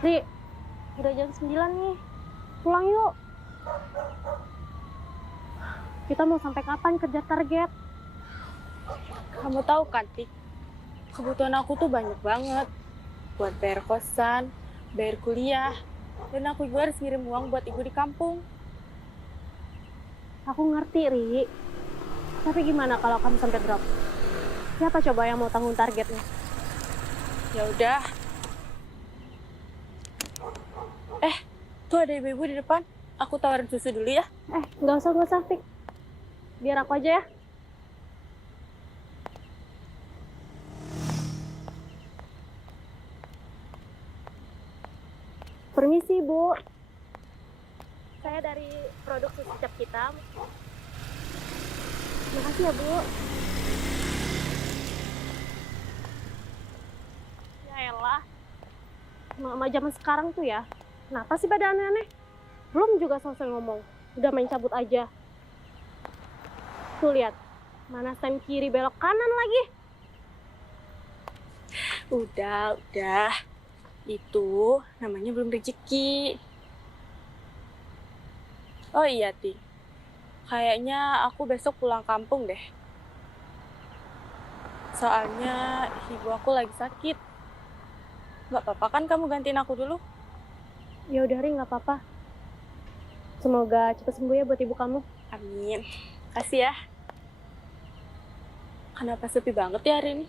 Ri, udah jam 9 nih. Pulang yuk. Kita mau sampai kapan kerja target? Kamu tahu kan, Tik, kebutuhan aku tuh banyak banget. Buat bayar kosan, bayar kuliah, dan aku juga harus ngirim uang buat ibu di kampung. Aku ngerti, Ri. Tapi gimana kalau kamu sampai drop? Siapa coba yang mau tanggung targetnya? Ya udah. Tuh ada ibu-ibu di depan. Aku tawarin susu dulu ya. Nggak usah, Fik. Biar aku aja ya. Permisi, Bu. Saya dari produk susu cap hitam. Makasih ya, Bu. Ya elah. Mama zaman sekarang tuh ya. Kenapa sih pada aneh-aneh? Belum juga selesai ngomong. Udah main cabut aja. Tuh lihat. Mana stem kiri belok kanan lagi. Udah. Itu namanya belum rezeki. Oh iya, Tik. Kayaknya aku besok pulang kampung deh. Soalnya ibu aku lagi sakit. Gak apa-apa kan kamu gantiin aku dulu? Ya udah, Ri, nggak apa-apa. Semoga cepat sembuh ya buat ibu kamu. Amin. Kasih ya. Kenapa sepi banget ya hari ini?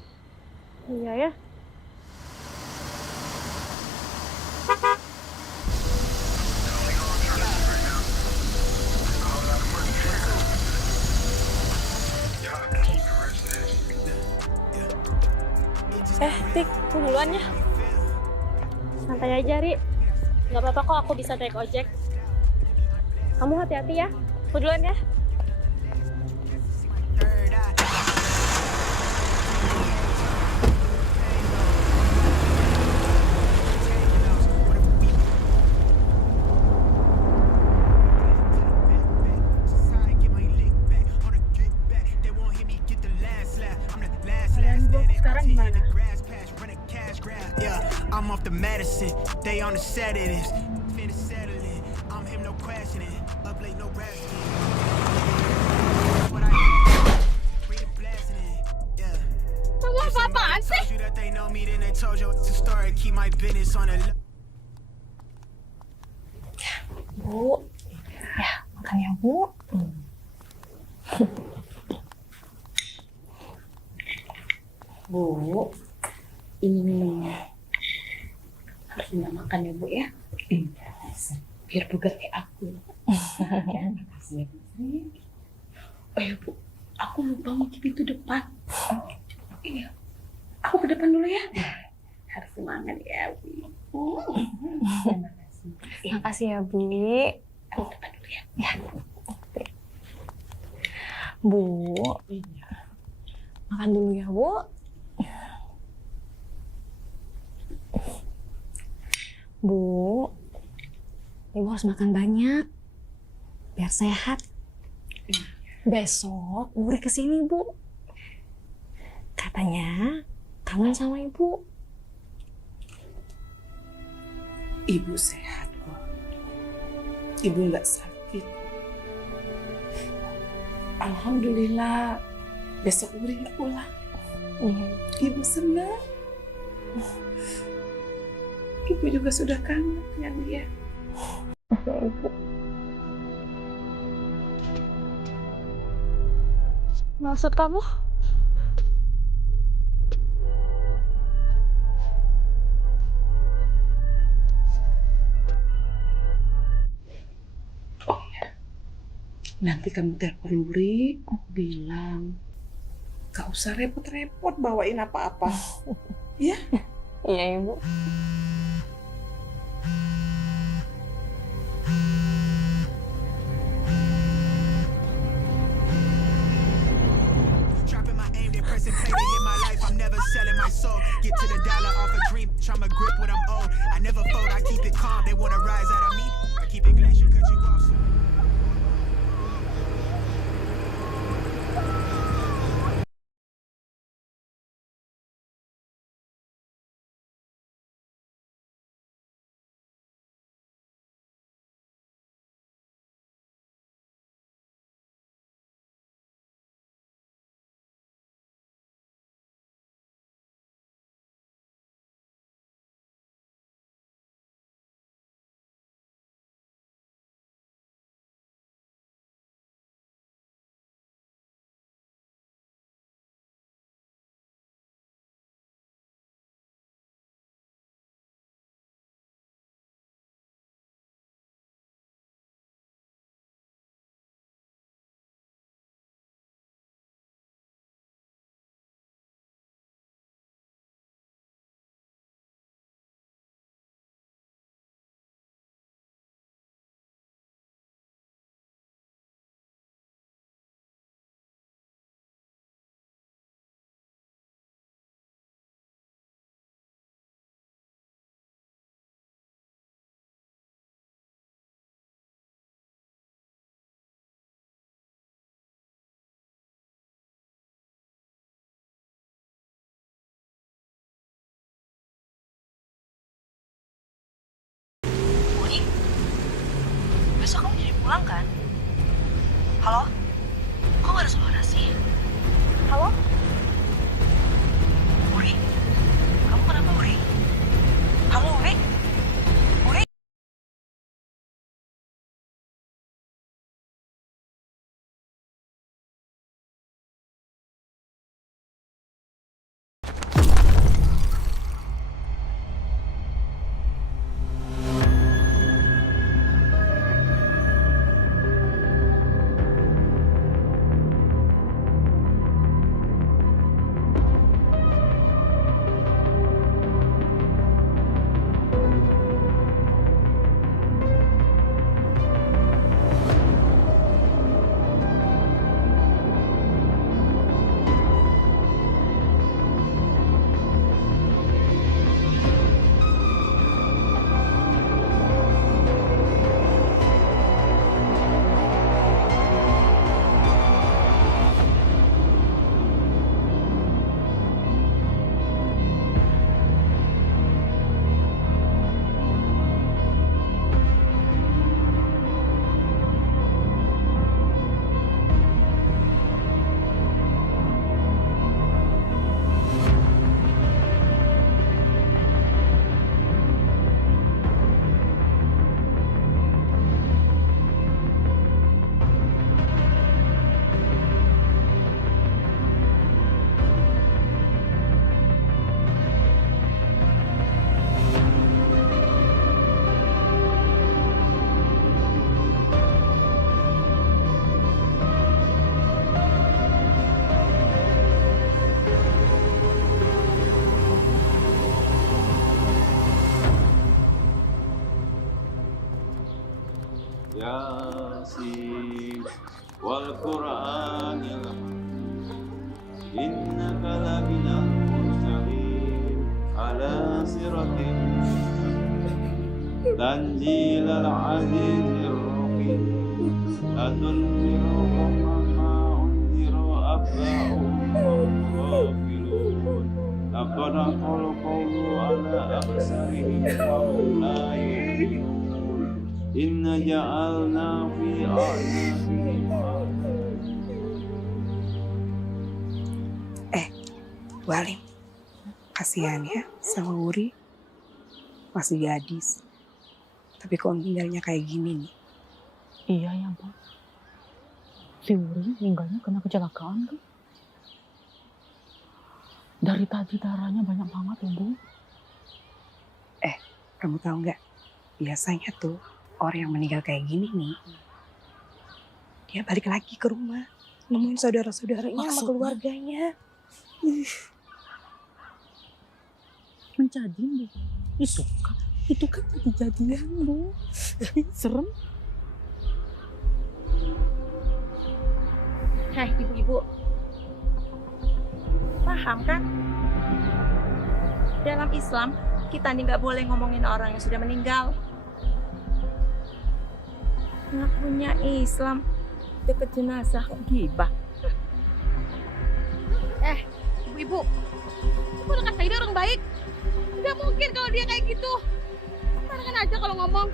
Iya ya. Tik, aku duluan ya. Santai aja, Ri. Nggak apa-apa kok, aku bisa naik ojek. Kamu hati-hati ya. Aku duluan ya. Sekarang gimana? Yeah, I'm off the medicine. They on the set of this. Finna settle it. I'm him, no questioning. Up late, no rest. What I read it, blasting it. Yeah. Kamu apa-apaan sih? Told you that they know me, then they told you it's a story. Keep my business on the Bu. Ya, makan ya, Bu. Bu, ini minumnya. Harus banyak makan ya, Bu ya. Biar bugar kayak aku. Ya, makasih ya, Bu. Oh ya, Bu. Aku lupa mau ke pintu depan. Iya. Aku ke depan dulu ya. Harus semangat ya, Bu. Makasih ya, Bu. Aku ke depan dulu ya. Ya. Bu, Iya. makan dulu ya, Bu. Bu, Ibu harus makan banyak biar sehat. Besok Uri kesini, Bu. Katanya kangen sama Ibu. Ibu sehat kok. Ibu nggak sakit. Alhamdulillah. Besok Uri nggak pulang. Iya. Ibu senang. Ibu juga sudah kangen dengan dia. Ibu. Maksud kamu? Oh ya, nanti kamu telepon Luri, bilang gak usah repot-repot bawain apa-apa. Ya? Iya, Ibu. Dropping my aim, they pressing play to hit my life. I'm never selling my soul. Get to the dollar off a dream. Tryna grip what I'm owed. I never fold, I keep it calm. They wanna rise out of me. I keep it glacier, cut you off. pulang kan? Halo? Kok gak ada suara sih? Halo? Uri? Kamu kenapa, Uri? Halo, Uri? Uri? Yasin wal Qur'anil innaka laminal mursalin ala siratin tanzilal azizir rahim latunziru ma unziru abba'um ghafilun laqad qawlu ala aksarihim wa hum la yu'minun Inna ja'alna fi a'naqihim Bu Halim, kasihan ya sama Uri. Masih gadis. Tapi kok meninggalnya kayak gini nih. Iya ya, Pak. Si Uri meninggalnya kena kecelakaan tuh. Dari tadi darahnya banyak banget ya, Bu. Kamu tahu nggak? Biasanya tuh orang yang meninggal kayak gini nih, dia balik lagi ke rumah, nemuin saudara-saudaranya sama Maksudnya? keluarganya. Menjadi, Bu. Itu kan kejadian, Bu. Serem. Hei ibu-ibu, paham kan? Dalam Islam, kita nih nggak boleh ngomongin orang yang sudah meninggal. Ngakunya Islam, deket jenazah kok gibah. Ibu-ibu, ibu udah kata dia orang baik. Nggak mungkin kalau dia kayak gitu. Sembarangan aja kalau ngomong.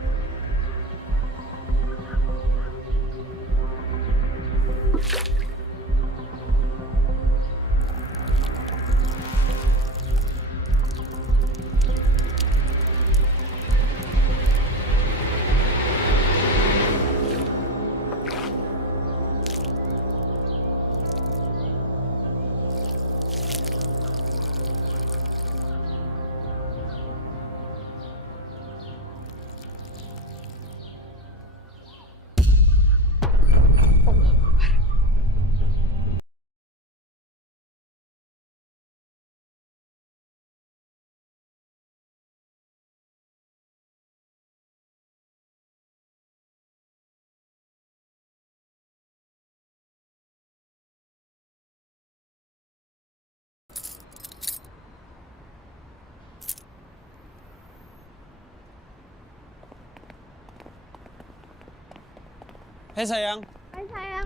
Hei sayang, Hai sayang.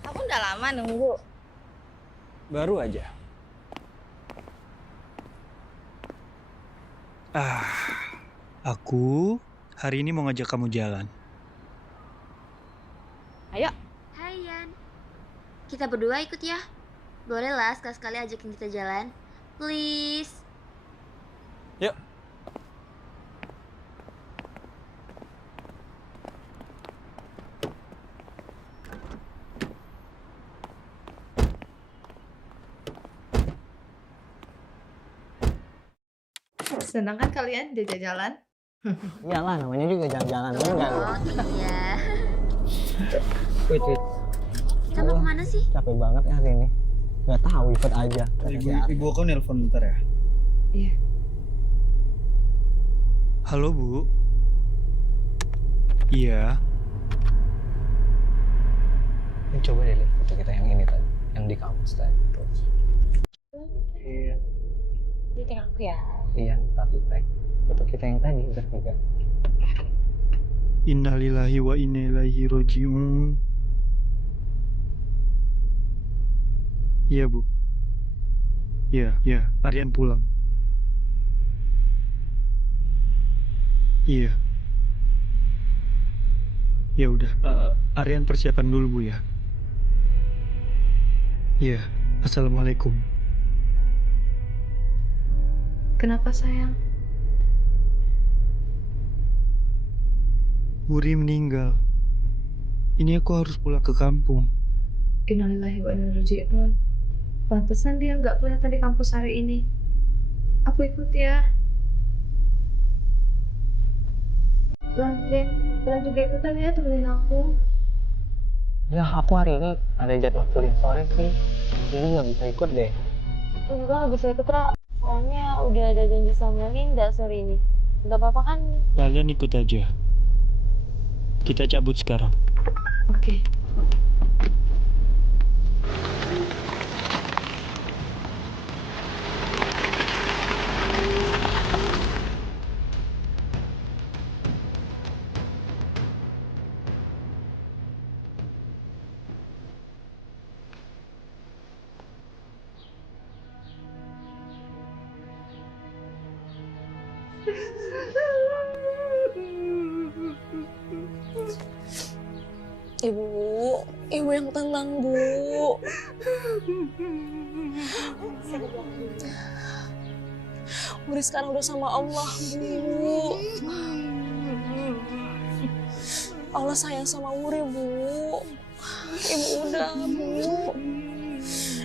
Kamu udah lama nunggu. baru aja. Aku Hari ini mau ngajak kamu jalan. Ayo. Hai Yan, kita berdua ikut ya. Boleh lah sekali-sekali ajakin kita jalan. Please. Yuk. Senang kan kalian diajak jalan? Iyalah, namanya juga jalan-jalan kan. Oh iya. Wait. Kita mau kemana sih? Capek banget ya hari ini. Gak tahu, ikut aja. Ibu aku nelpon bentar ya. Iya. Halo, Bu. Iya. Ini coba deh lihat foto kita yang ini tadi, yang di kampus tadi. Iya. Dia tengok aku ya. Iya, tapi tag foto kita yang tadi udah juga. Innalillahi wa inna ilaihi roji'un. Iya, Bu. Iya, Aryan pulang. Iya. Ya udah, Aryan persiapan dulu, Bu ya. Iya, Assalamualaikum. Kenapa sayang? Wuri meninggal. Ini aku harus pulang ke kampung. Innalillahi wa inna ilaihi raji'un. Pantesan dia nggak kelihatan di kampus hari ini. Aku ikut ya. Kalian juga ikutan ya, temenin aku. Ya, aku hari ini ada jadwal kuliah sore sih. Jadi nggak bisa ikut deh. Enggak bisa ikut, Ra. Soalnya udah ada janji sama Linda sore ini. Enggak apa-apa kan? Kalian ikut aja. Kita cabut sekarang. Oke. Ibu yang tenang, Bu. Wuri sekarang udah sama Allah, Bu. Allah sayang sama Wuri, Bu. Ibu udah, Bu.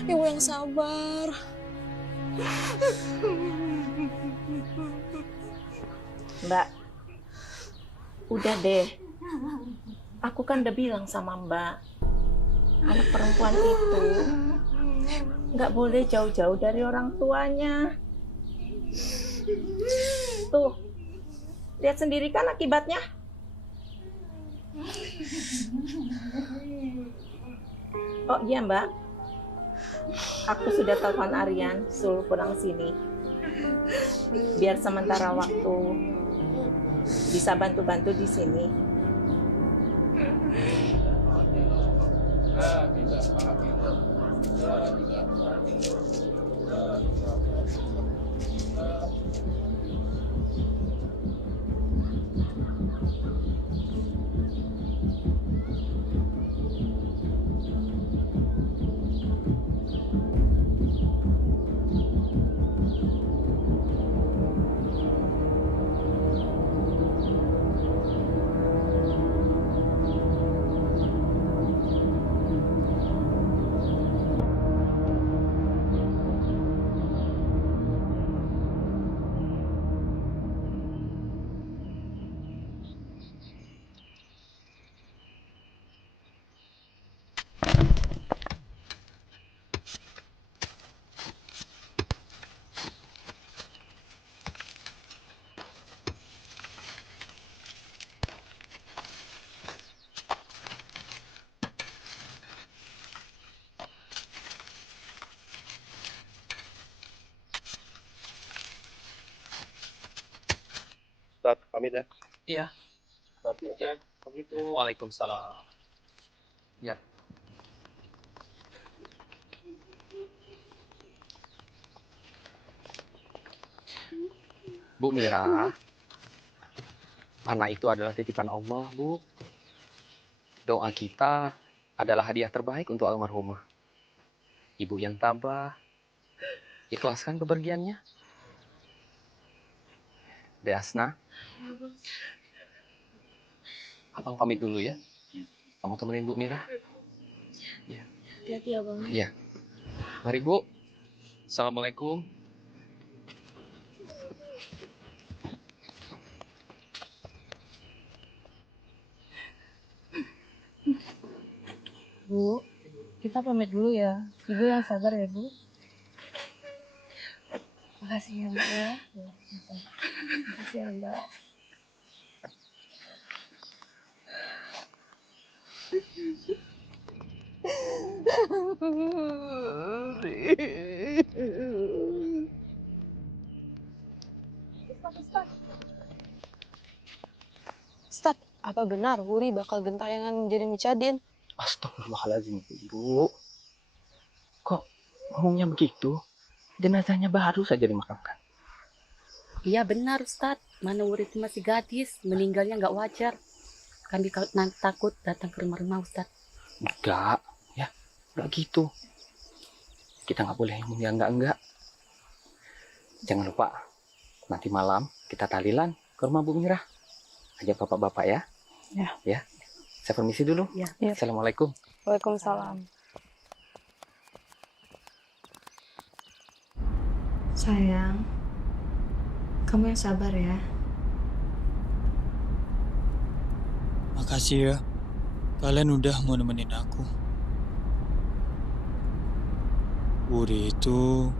Ibu yang sabar. Mbak, udah deh. Aku kan udah bilang sama Mbak, anak perempuan itu nggak boleh jauh-jauh dari orang tuanya. Tuh, lihat sendiri kan akibatnya. Oh iya Mbak, aku sudah telepon Aryan suruh pulang sini. Biar sementara waktu bisa bantu-bantu di sini. Ustaz, pamit ya. Iya. Waalaikumsalam. Ya. Bu Mira. Anak itu adalah titipan Allah, Bu. Doa kita adalah hadiah terbaik untuk almarhumah. Ibu yang tabah, ikhlaskan kepergiannya. Dek Asna, Abang pamit dulu ya. Kamu temenin Bu Mira. Ya. Hati-hati ya, Bang. Iya. Mari Bu. Assalamualaikum. Bu, kita pamit dulu ya. Ibu yang sabar ya, Bu. Makasih ya, Mbak ya. Makasih ya, Mbak. Ustad, apa benar Wuri bakal gentayangan jadi Micadin? Astagfirullahaladzim, Ibu. Kok ngomongnya begitu? Jenazahnya baru saja dimakamkan. Iya benar Ustadz, mana Wuri itu masih gadis, meninggalnya nggak wajar. Kami takut datang ke rumah-rumah Ustadz. Enggak, ya, enggak gitu. Kita nggak boleh ngomong yang enggak. Jangan lupa, nanti malam kita tahlilan ke rumah Bu Mirah. Ajak bapak-bapak ya. Ya. Ya. Saya permisi dulu. Ya. Assalamualaikum. Waalaikumsalam. Sayang, kamu yang sabar ya. Makasih ya. Kalian udah mau nemenin aku. Wuri itu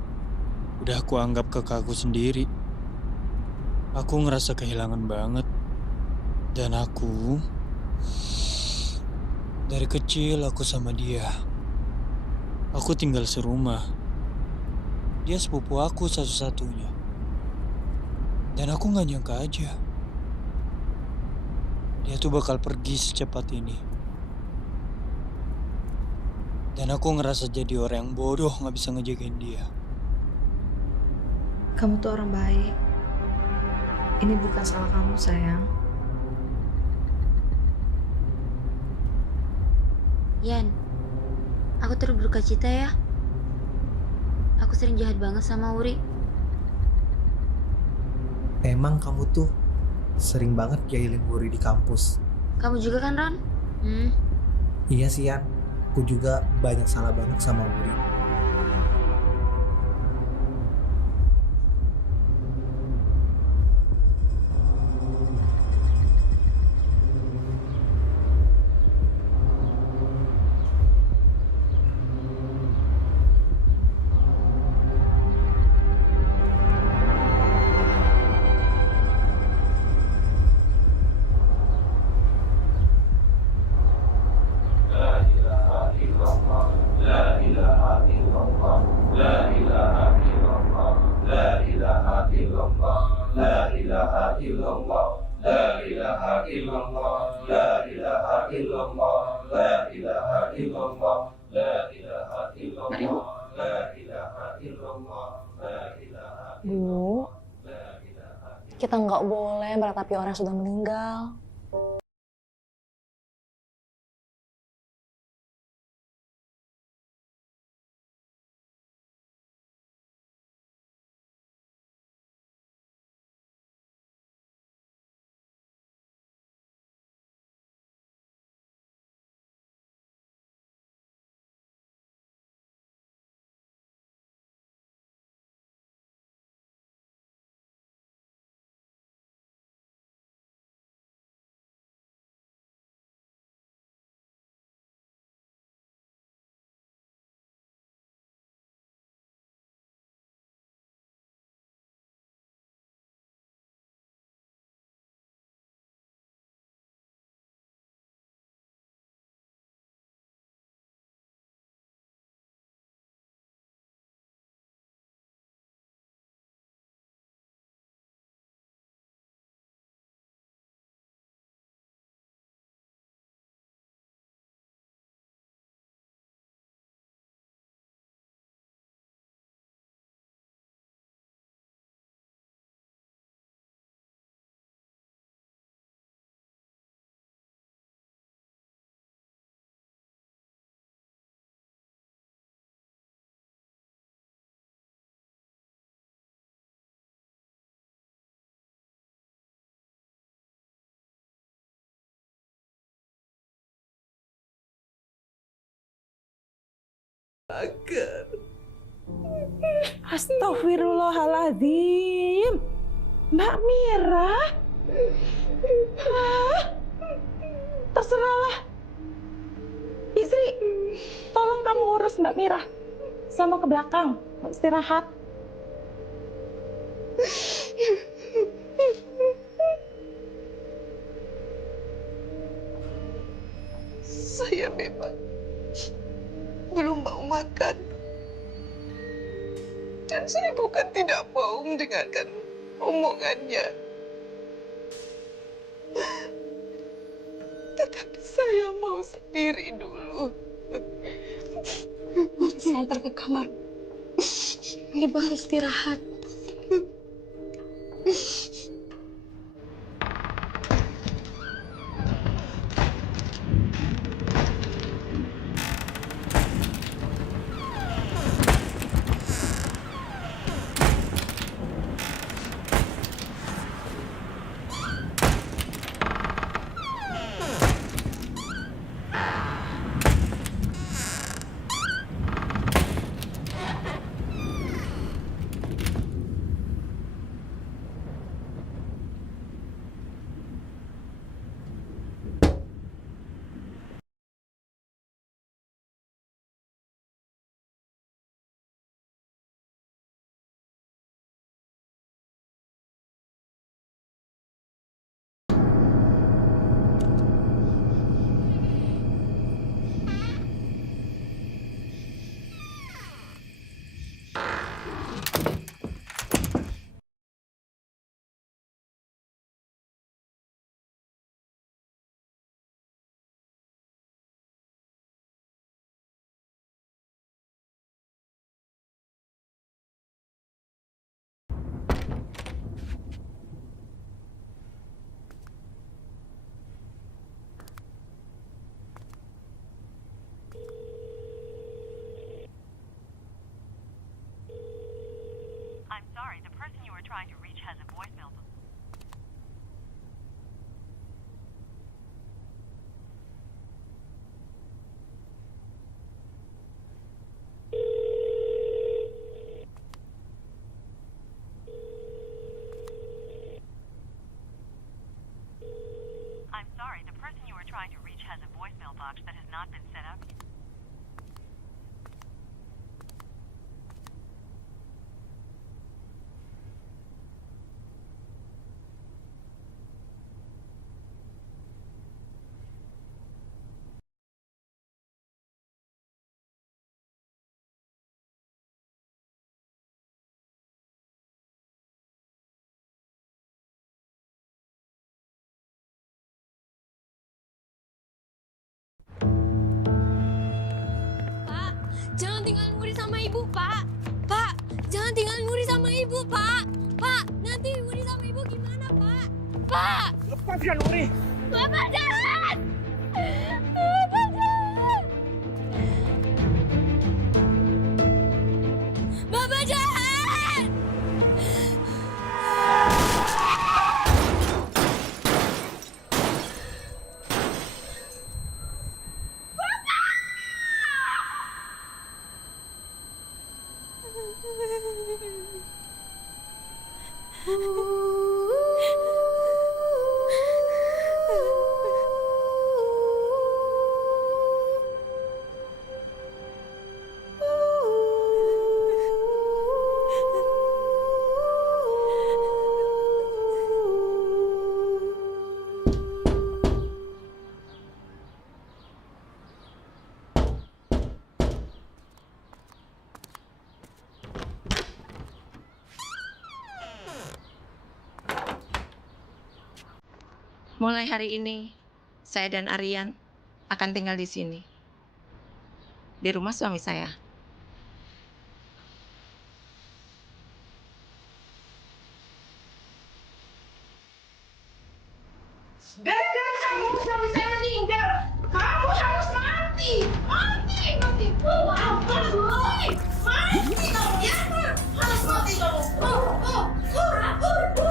udah aku anggap kakakku sendiri. Aku ngerasa kehilangan banget. Dan aku dari kecil aku sama dia. Aku tinggal serumah. Dia sepupu aku satu-satunya. Dan aku gak nyangka aja dia tuh bakal pergi secepat ini. Dan aku ngerasa jadi orang yang bodoh gak bisa ngejagain dia. Kamu tuh orang baik. Ini bukan salah kamu, sayang. Yan, aku turut berduka cita ya. Aku sering jahat banget sama Wuri. Emang kamu tuh sering banget jahilin Wuri di kampus. Kamu juga kan, Ron? Iya sih, Yan. Aku juga banyak salah banget sama Wuri. Bu, kita nggak boleh meratapi orang yang sudah meninggal. makan. Astagfirullahaladzim. Mbak Mira. Terserahlah. Istri, tolong kamu urus Mbak Mira. Sama ke belakang, istirahat. Saya memang belum mau makan. Dan saya bukan tidak mau mendengarkan omongannya. Tetapi saya mau sendiri dulu. Saya antar ke kamar. Ibu harus istirahat. I'm sorry, the person you were trying to reach has a voicemail. I'm sorry, the person you were trying to reach has a voicemail box that has not been set up. Jangan tinggalin Wuri sama ibu, Pak. Pak, jangan tinggalin Wuri sama ibu, Pak. Pak, nanti Wuri sama ibu gimana, Pak? Pak! Lepaskan Wuri! Bapak jahat! Bapak jahat! Bapak jahat! Mulai hari ini, saya dan Aryan akan tinggal di sini. Di rumah suami saya. Gara-gara kamu suami saya meninggal. Kamu harus mati. Mati, mati. Mati kamu ya. Harus mati kamu. Mati. Mati kamu.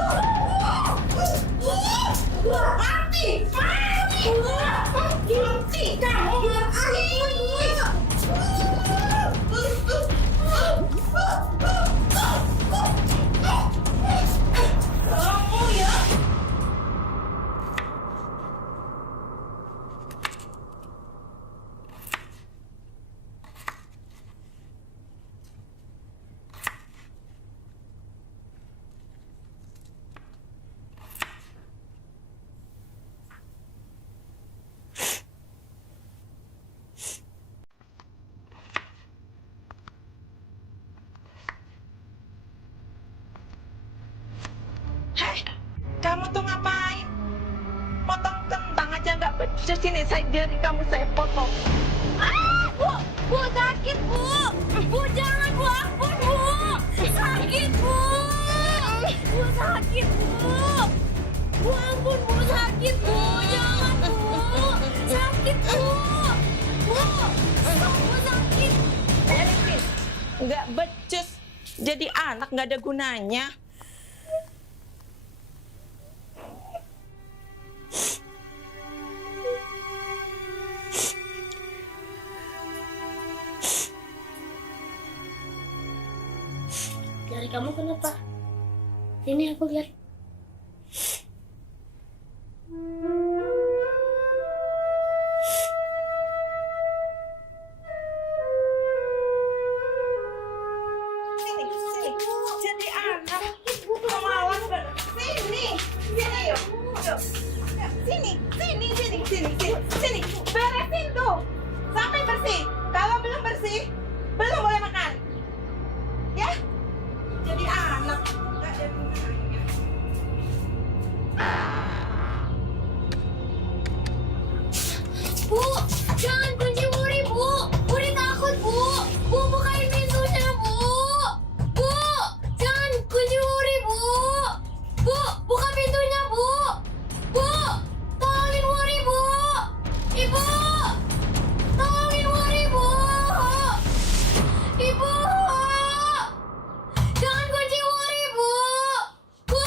sini biar kamu saya potong. Bu sakit bu. Bu jangan bu, ampun bu. Sakit bu. Bu sakit bu. Bu ampun bu sakit bu. Jangan bu. Sakit bu. Bu. Bu sakit. Nggak becus. Jadi anak nggak ada gunanya. Jari kamu kenapa? Ini aku lihat. Sini. Jadi anak. Malas banget. Sini yuk. Sini. Beresin tuh. Sampai bersih. Kalau belum bersih, belum boleh makan. Ya? Jadi anak. Nggak ada gunanya. Bu, jangan kunci Wuri, Bu. Wuri takut, Bu. Bu, bukain pintunya, Bu. Bu, jangan kunci Wuri, Bu. Bu, buka pintunya, Bu. Bu, tolongin Wuri, Bu. Ibu, tolongin Wuri, Bu. Ibu, jangan kunci Wuri, Bu. Bu.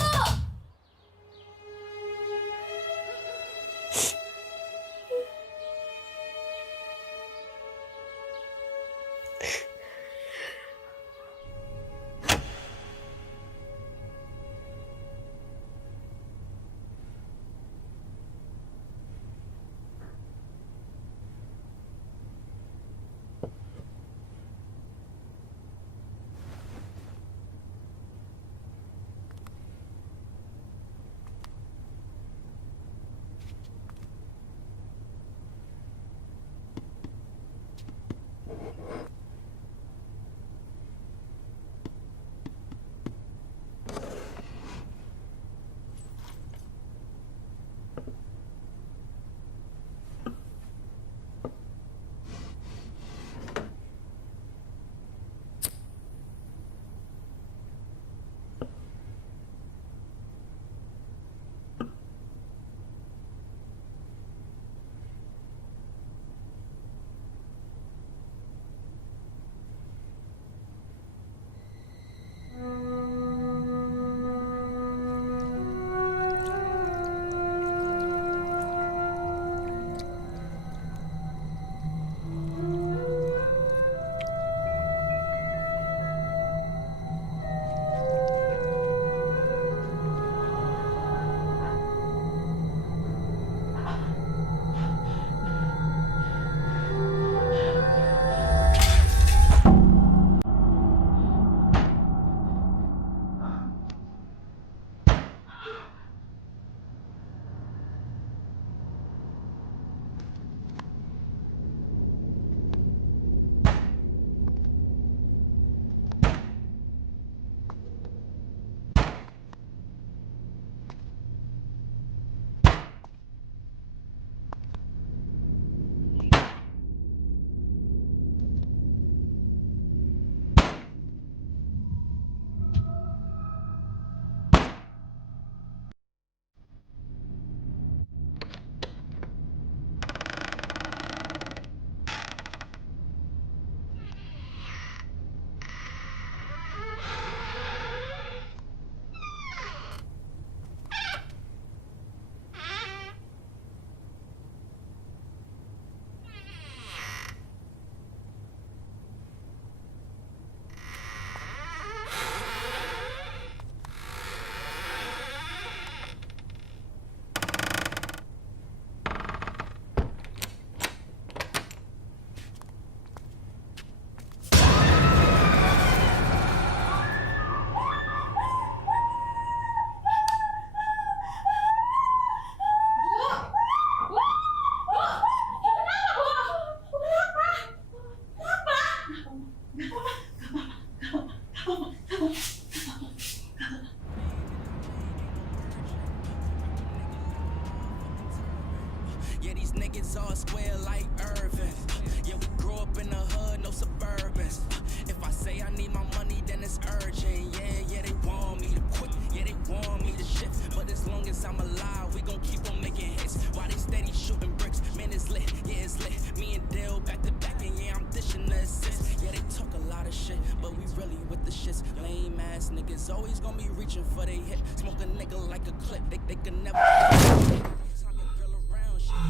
long as I'm alive, we gon' keep on making hits. While they steady shooting bricks, man, it's lit, yeah, it's lit. Me and Dale back to back, and yeah, I'm dishing the assist. Yeah, they talk a lot of shit, but we really with the shits. Lame ass niggas always gon' be reaching for they hit. Smoke a nigga like a clip, they can never.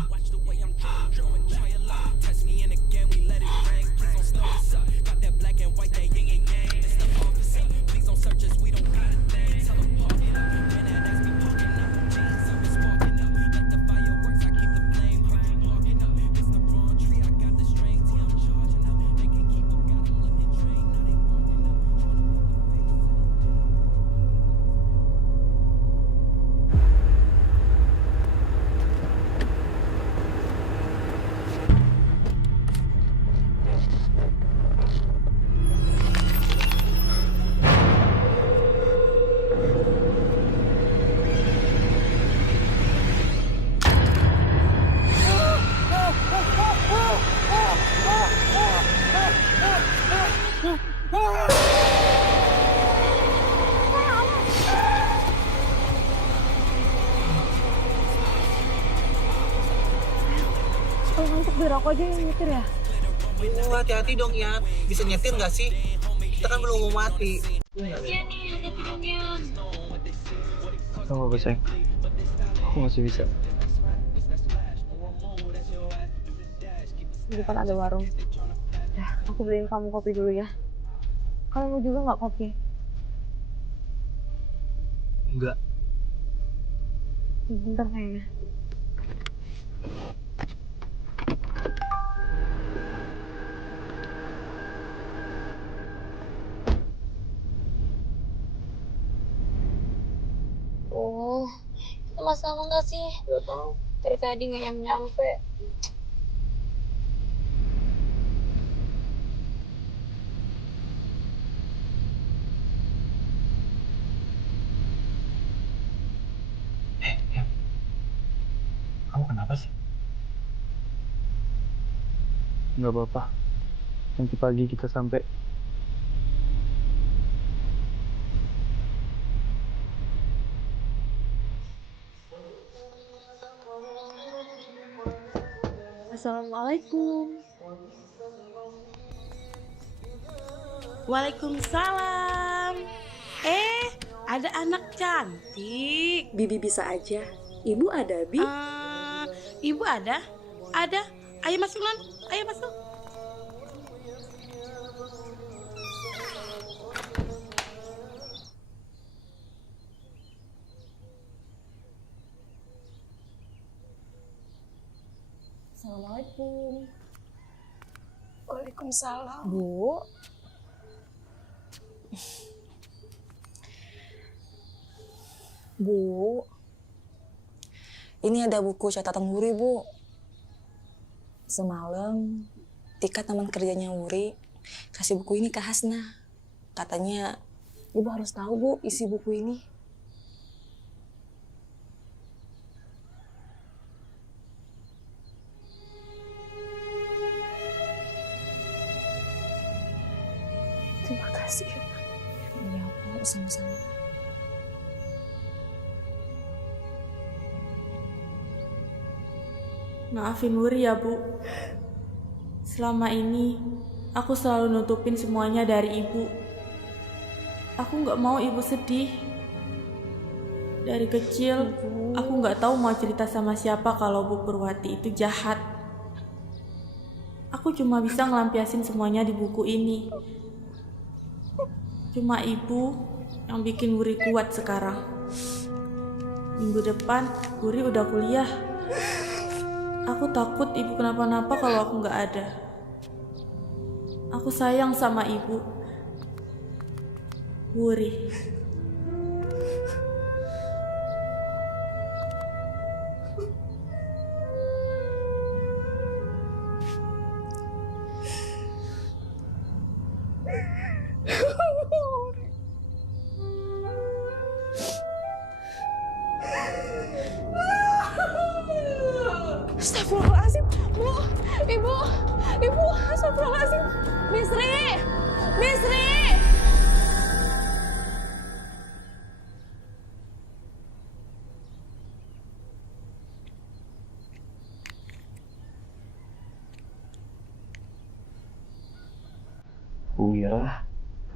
Watch the way I'm drilling, try a lot. Test me in again, we let it rain. Please don't slow us up. Got that black and white, that yin and yang. It's the officer. Please don't search us, we don't got a thing. Tell them park it up. Man, that ass be parking up. Jeans up, it's sparking up. Like the fireworks, I keep the flame. Heard you barking up. It's the wrong tree, I got the strings. Yeah, I'm charging up. They can't keep up, got them looking trained. Now they walking up. Kalau ngantuk biar aku aja yang nyetir ya. Oh, hati-hati dong ya. Bisa nyetir nggak sih? Kita kan belum mau mati. Iya nih, hati-hati dong Yan. Kamu apa sayang? Aku masih bisa. Di depan ada warung. Ya, aku beliin kamu kopi dulu ya. Kamu mau juga nggak kopi? Enggak. Bentar kayaknya. Oh, kita masalah nggak sih? Nggak tahu. Dari tadi nggak nyampe. Kamu kenapa sih? Nggak apa-apa. Nanti pagi kita sampai. Assalamualaikum. Waalaikumsalam. Ada anak cantik. Bibi bisa aja. Ibu ada, Bi? Ibu ada? Ada. Ayo masuk, Non. Ayo masuk. Assalamualaikum. Waalaikumsalam. Bu. Bu. Ini ada buku catatan Wuri, Bu. Semalam Tika teman kerjanya Wuri kasih buku ini ke Hasna. Katanya Ibu harus tahu, Bu, isi buku ini. Terima kasih. Iya, Bu, sama-sama. Maafin Wuri ya, Bu. Selama ini, aku selalu nutupin semuanya dari Ibu. Aku nggak mau Ibu sedih. Dari kecil, aku nggak tahu mau cerita sama siapa kalau Bu Purwati itu jahat. Aku cuma bisa ngelampiasin semuanya di buku ini. Cuma Ibu yang bikin Wuri kuat sekarang. Minggu depan, Wuri udah kuliah. Aku takut Ibu kenapa-napa kalau aku nggak ada. Aku sayang sama Ibu. Wuri. Astagfirullahaladzim, Bu, Ibu, astagfirullahaladzim. Misri. Mira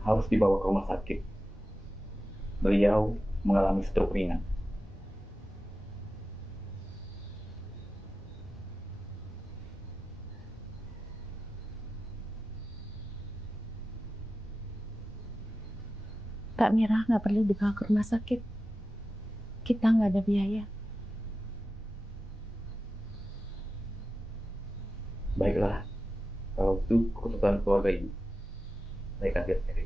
harus dibawa ke rumah sakit. Beliau mengalami stroke ringan. Kak Mira nggak perlu dibawa ke rumah sakit. Kita nggak ada biaya. Baiklah, kalau itu keputusan keluarga ini, saya akan lihat sendiri.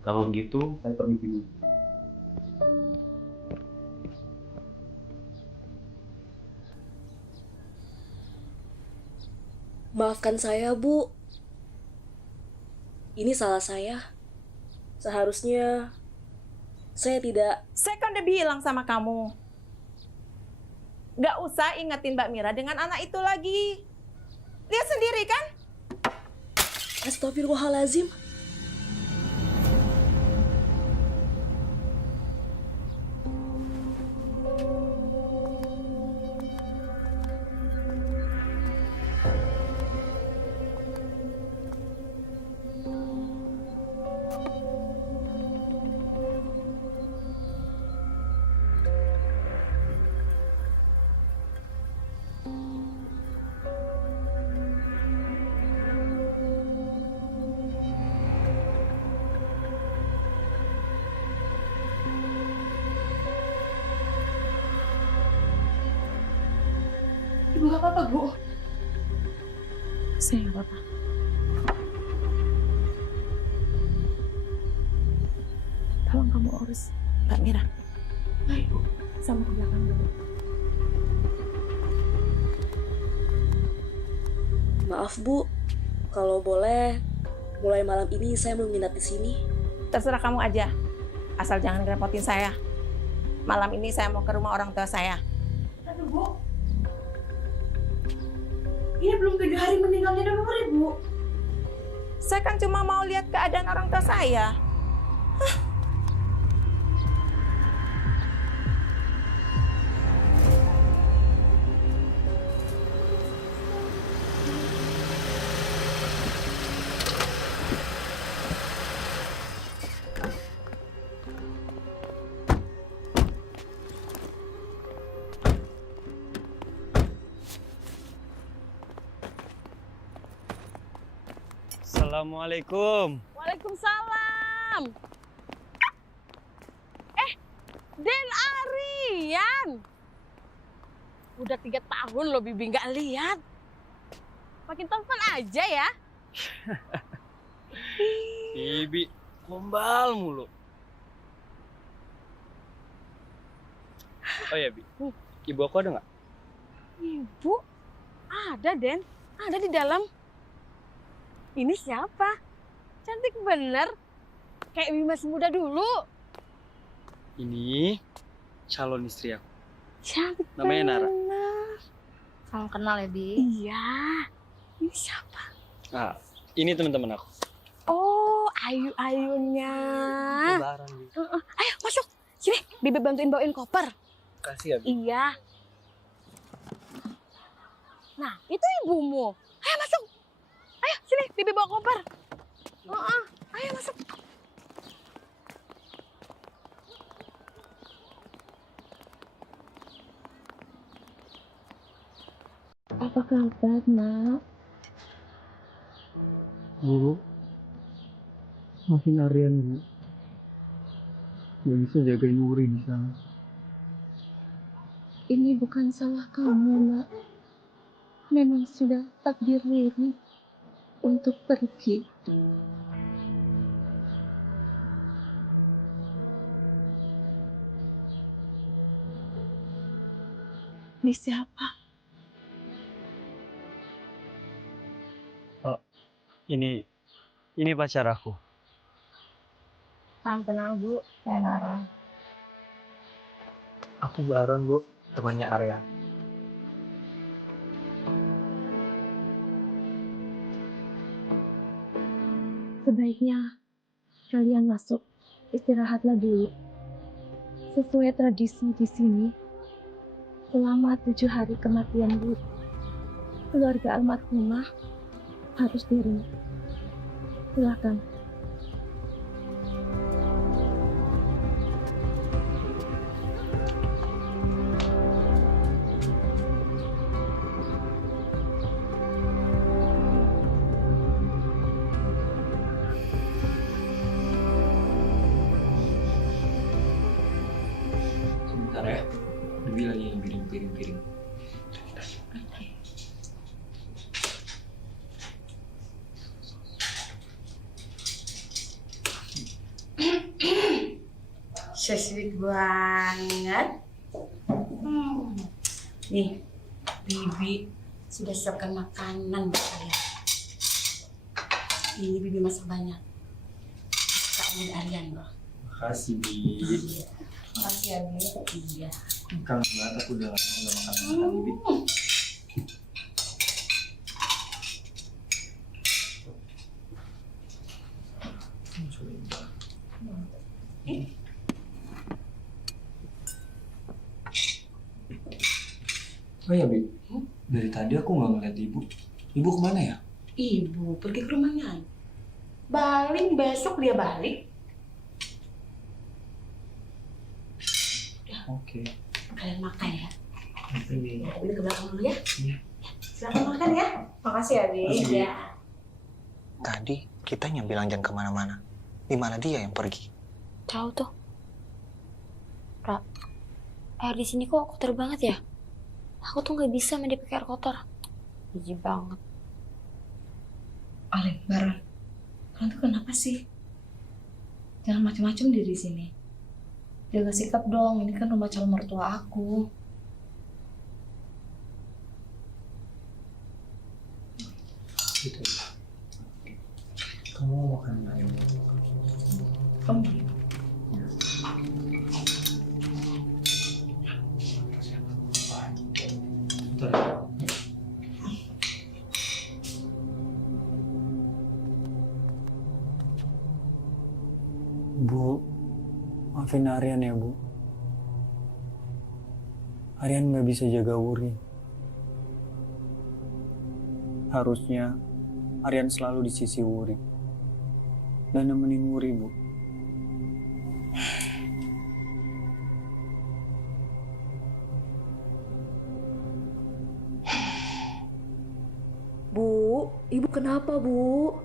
Kalau begitu, saya permisi dulu. Maafkan saya, Bu. Ini salah saya. Seharusnya saya tidak... Saya kan udah bilang sama kamu. Gak usah ingetin Mbak Mira dengan anak itu lagi. Lihat sendiri kan? Astagfirullahaladzim. Ibu gak apa-apa, Bu. Saya nggak apa-apa. Tolong kamu urus Mbak Mira. Ayo, Bu. Sama ke belakang dulu. Maaf, Bu. Kalau boleh, mulai malam ini saya mau nginap di sini. Terserah kamu aja. Asal jangan ngerepotin saya. Malam ini saya mau ke rumah orang tua saya. Aduh, Bu. Ini belum 3 hari meninggalnya udah nomor Ibu. Saya kan cuma mau lihat keadaan orang tua saya. Assalamualaikum. Waalaikumsalam. Den Arian. Udah 3 tahun loh Bibi nggak lihat. Makin telepon aja ya. Bibi, gombal mulu. Oh ya, Bi. Ibu aku ada nggak? Ibu? Ada, Den. Ada di dalam. Ini siapa? Cantik bener. Kayak Bibi masih muda dulu. Ini calon istri aku. Cantik Namanya Nara. bener. Kamu kenal ya, Bi? Iya. Ini siapa? Ah, ini teman-teman aku. Oh, Ayu-ayunya. Lebaran, Bi. Ayo masuk. Sini, Bibi bantuin bawain koper. Kasih ya, Bi. Iya. Nah, itu ibumu. Ayo masuk. Ayo, sini, Bibi bawa koper. Ayo masuk. Apa kabar, Nak? Bu, maafin Aryan, Bu. Gak bisa jagain Wuri di sana. Ini bukan salah kamu, Nak. Memang sudah takdir Riri untuk pergi. Ini siapa? Oh, ini pacar aku. Salam kenal, Bu. Saya Nara. Aku Baron, Bu, temannya Arya. Sebaiknya kalian masuk, istirahatlah dulu. Sesuai tradisi di sini, selama 7 hari kematian Wuri, keluarga almarhumah harus di rumah. Silakan. Sebentar ya. Dewi lagi yang piring-piring. So sweet banget. Nih, Bibi sudah siapkan makanan buat kalian. Ini Bibi masak banyak. Kesukaan Aryan loh. Makasih, Bi. Makasih ya, Bi. Iya. Kangen banget aku udah lama nggak makan Bi. Oh ya, Bi. Dari tadi aku nggak ngeliat ibu. Ibu kemana ya? Ibu pergi ke rumahnya. Balik besok dia balik. Oke. Kalian makan ya. Oke, Bi. Beli ke belakang dulu ya. Iya. Silakan makan ya. Makasih ya, Bi. Makasih, Bi. Ya. Tadi kitanya bilang jangan kemana-mana. Di mana dia yang pergi? Tahu tuh. Ra, air di sini kok kotor banget ya? Aku tuh nggak bisa mandi pakai air kotor. Jijik banget. Alin, Baron. Kalian tuh kenapa sih? Jangan macam-macam di sini. Jaga sikap dong, ini kan rumah calon mertua aku. Gitu. Kamu mau makan ayam? Kamu Bentar ya. Bu, maafin Aryan ya, Bu. Aryan nggak bisa jaga Wuri. Harusnya Aryan selalu di sisi Wuri dan nemenin Wuri, Bu. Bu, ibu kenapa, Bu?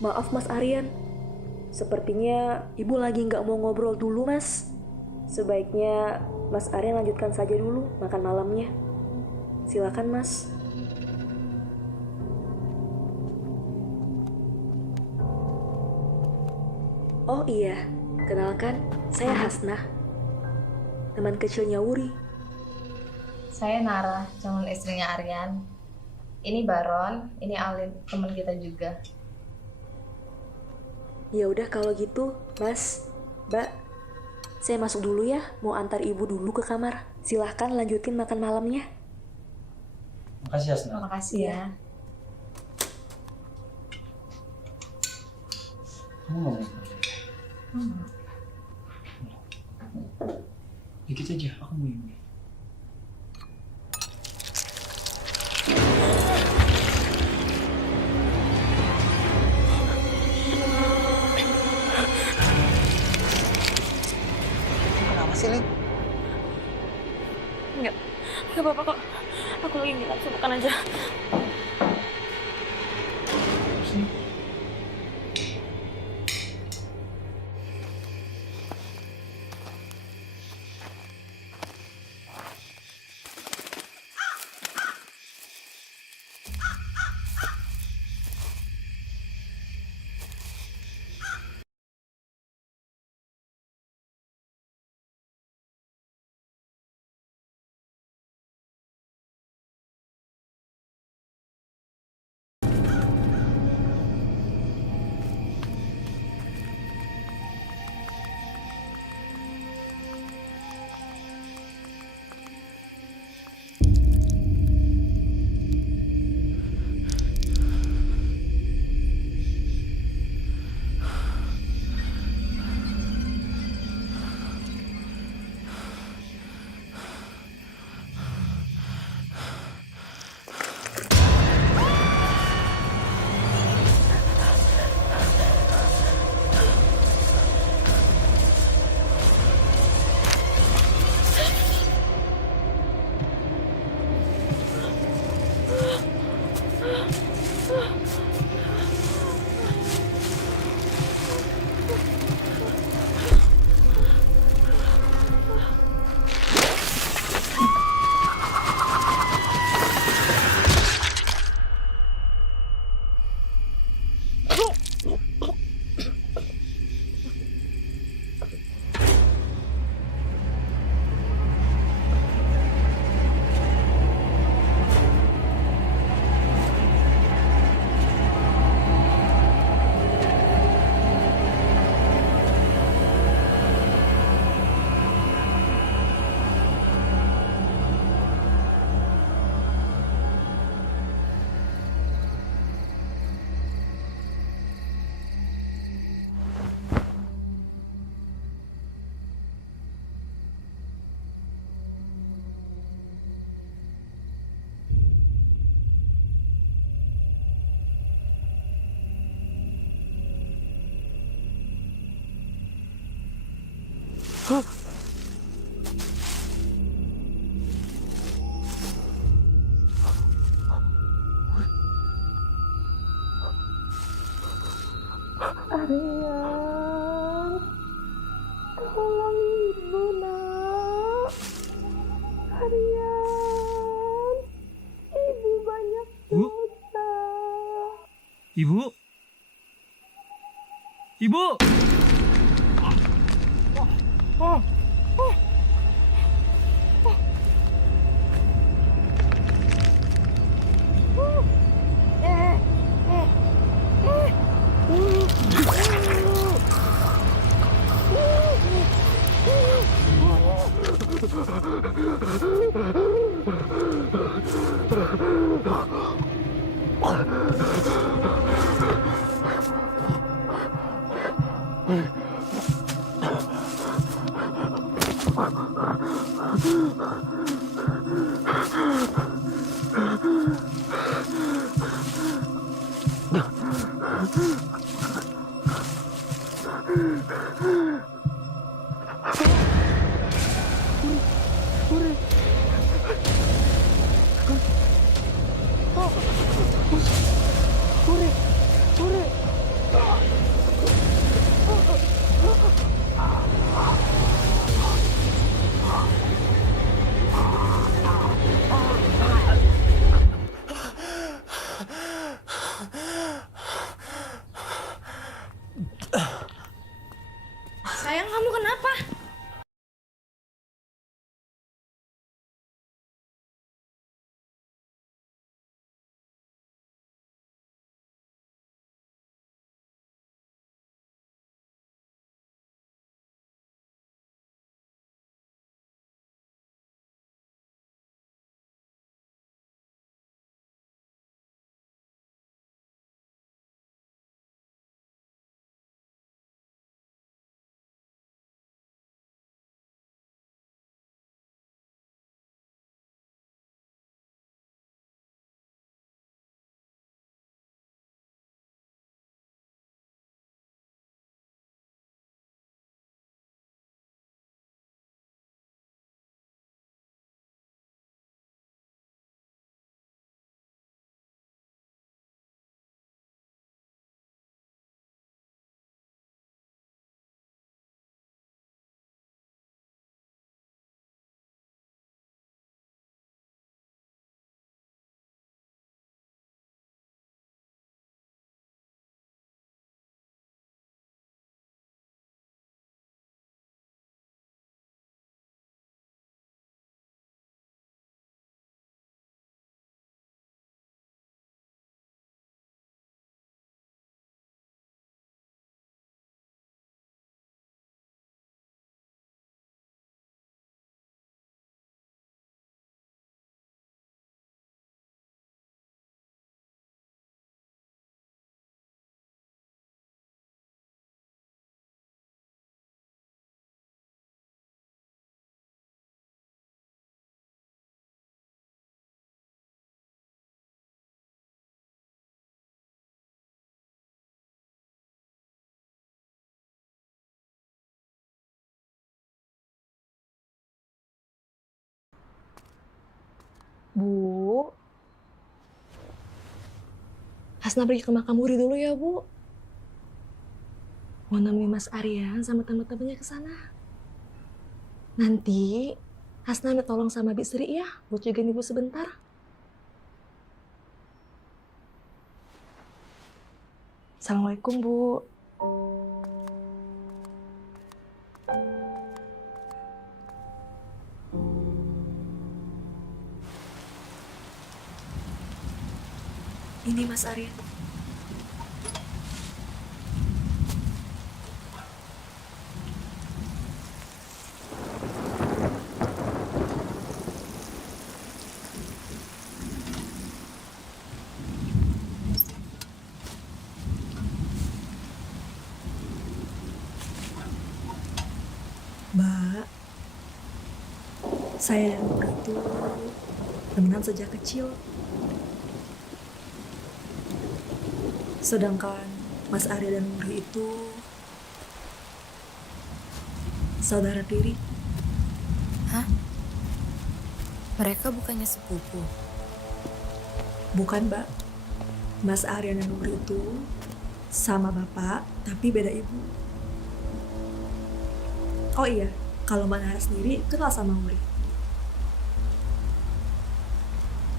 Maaf, Mas Aryan. Sepertinya ibu lagi nggak mau ngobrol dulu, Mas. Sebaiknya Mas Aryan lanjutkan saja dulu makan malamnya. Silakan, Mas. Oh iya, kenalkan, saya Hasnah. Teman kecilnya Wuri. Saya Nara, calon istrinya Aryan. Ini Baron, ini Alin, teman kita juga. Ya udah kalau gitu, Mas, Mbak, saya masuk dulu ya, mau antar ibu dulu ke kamar. Silahkan lanjutin makan malamnya. Makasih, Hasna. Makasih ya. Kamu mau makan? Dikit aja, aku mau ini. Kenapa sih, Lin? Enggak apa-apa kok. Aku lagi nggak nafsu makan aja. Aryan, tolong ibu nak. Aryan, ibu banyak dosa. Ibu? Ibu! Sayang, kamu kenapa? Bu, Hasna pergi ke makam Wuri dulu ya, Bu. Mau nemenin Mas Aryan sama teman-temannya ke sana. Nanti Hasna minta tolong sama Bi Sri ya, buat jagain Ibu sebentar. Assalamualaikum, Bu. Ini Mas Aryan. Mbak, saya dan Nur itu temenan sejak kecil. Sedangkan Mas Arya dan Muri itu saudara tiri. Hah? Mereka bukannya sepupu? Bukan, Mbak. Mas Arya dan Muri itu sama bapak, tapi beda ibu. Oh iya, kalau Manara sendiri kenal sama Wuri?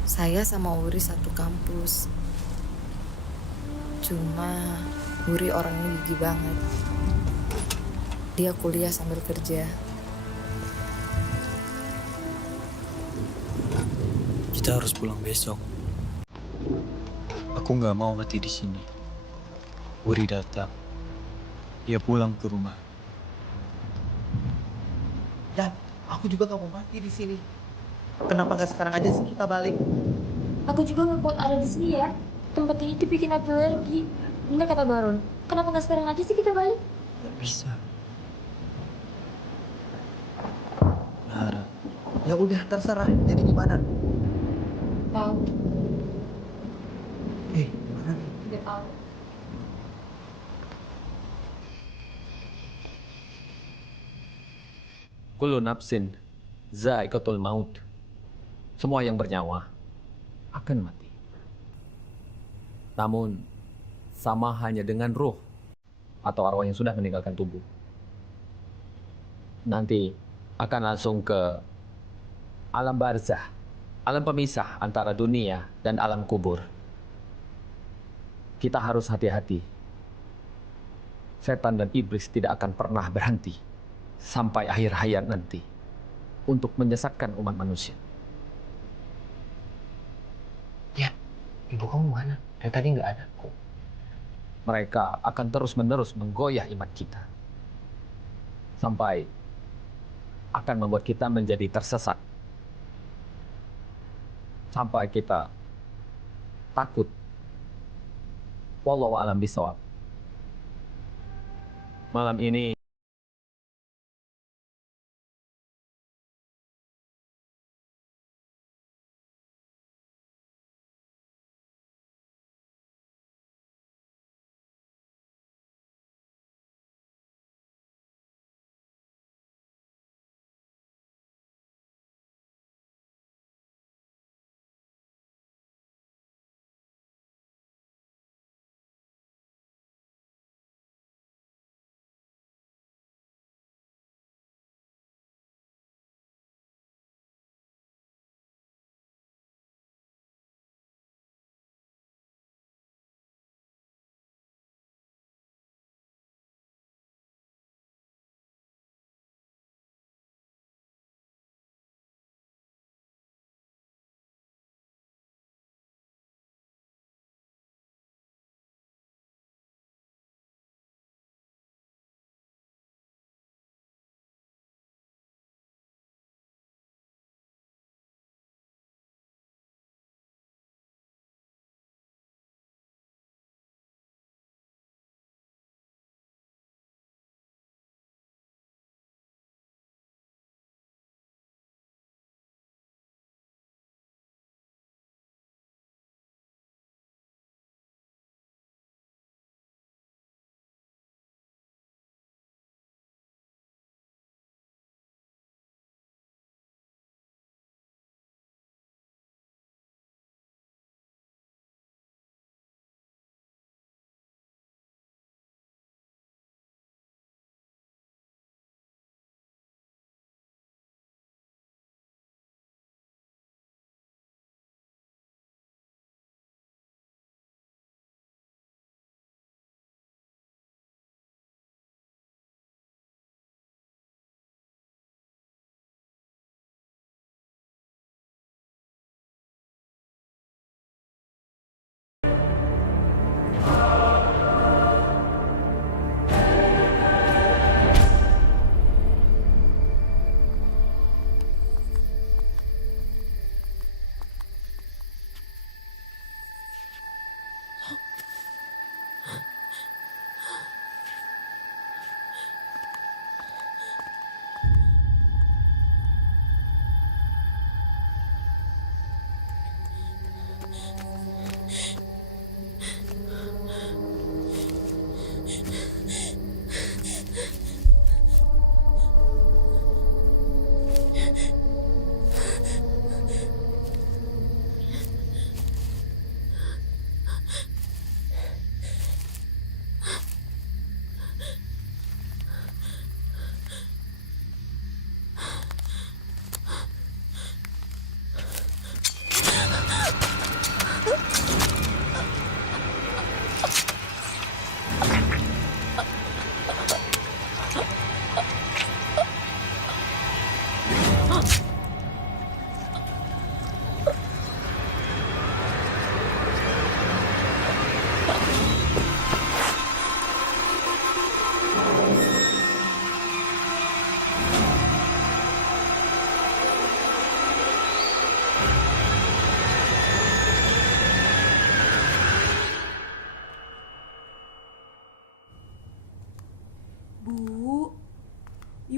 Saya sama Wuri satu kampus. Cuma Wuri orangnya gigi banget. Dia kuliah sambil kerja. Kita harus pulang besok. Aku nggak mau mati di sini. Wuri datang. Dia pulang ke rumah. Dan aku juga gak mau mati di sini. Kenapa gak sekarang aja sih kita balik? Aku juga nggak kuat ada di sini ya. Tempat ini tuh bikin aku alergi. Bener kata Baron. Kenapa nggak sekarang aja sih kita balik? Gak bisa. Nara. Ya udah terserah. Jadi gimana? Tahu. Gimana nih? Tidak tahu. Kullu nafsin za'iqatul maut. Semua yang bernyawa akan mati. Namun, sama hanya dengan ruh atau arwah yang sudah meninggalkan tubuh. Nanti akan langsung ke alam barzah, alam pemisah antara dunia dan alam kubur. Kita harus hati-hati. Setan dan iblis tidak akan pernah berhenti sampai akhir hayat nanti untuk menyesatkan umat manusia. Ya, ibu kamu mana? Dari tadi nggak ada. Mereka akan terus-menerus menggoyah iman kita. Sampai akan membuat kita menjadi tersesat. Sampai kita takut. Wallahu a'lam bishawab. Malam ini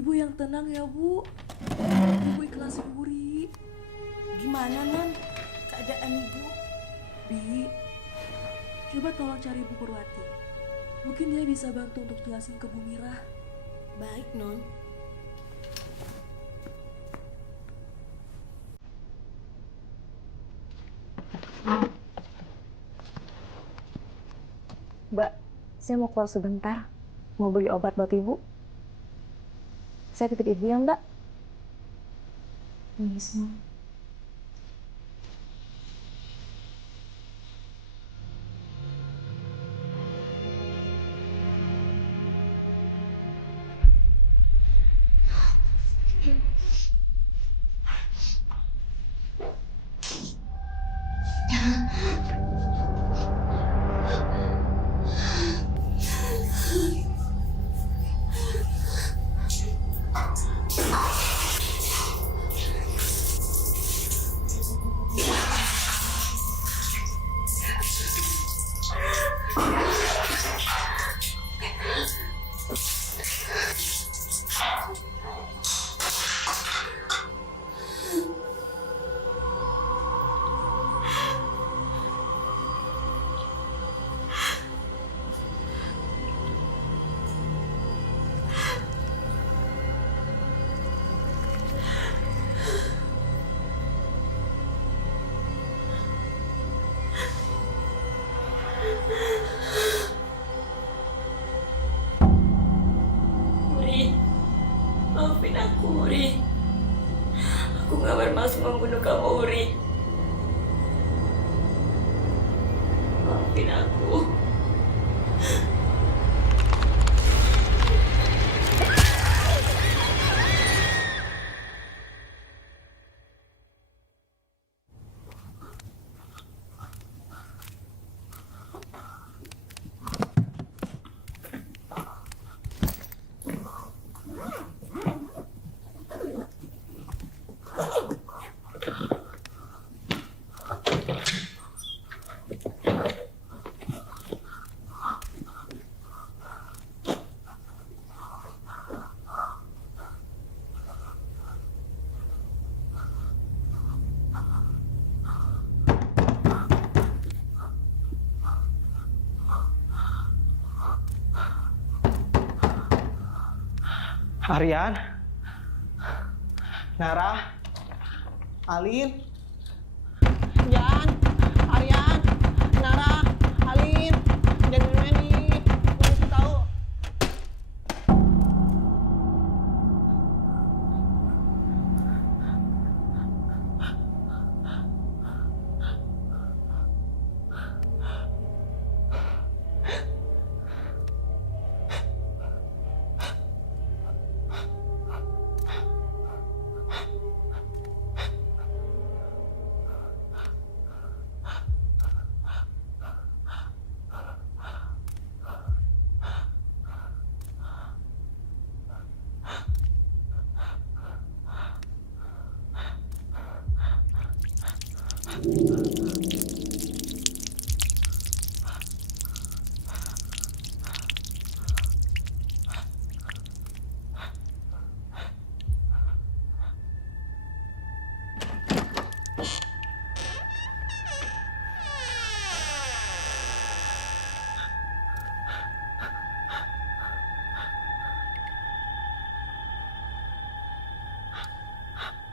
Ibu yang tenang ya, Bu. Ibu ikhlasin Wuri. Gimana, Non? Keadaan Ibu? Bi, coba tolong cari Ibu Purwati. Mungkin dia bisa bantu untuk jelasin ke Bu Mira. Baik, Non. Mbak, saya mau keluar sebentar. Mau beli obat buat Ibu. Saya titip Ibu ya, Mbak. Yes, Mbak. Wuri, maafin aku, Wuri. Aku gak bermaksud membunuh kamu, Wuri. Maafin aku. Aryan, Nara, Alin, Jan, Aryan, Nara, Alin, dan Meni, mau tahu.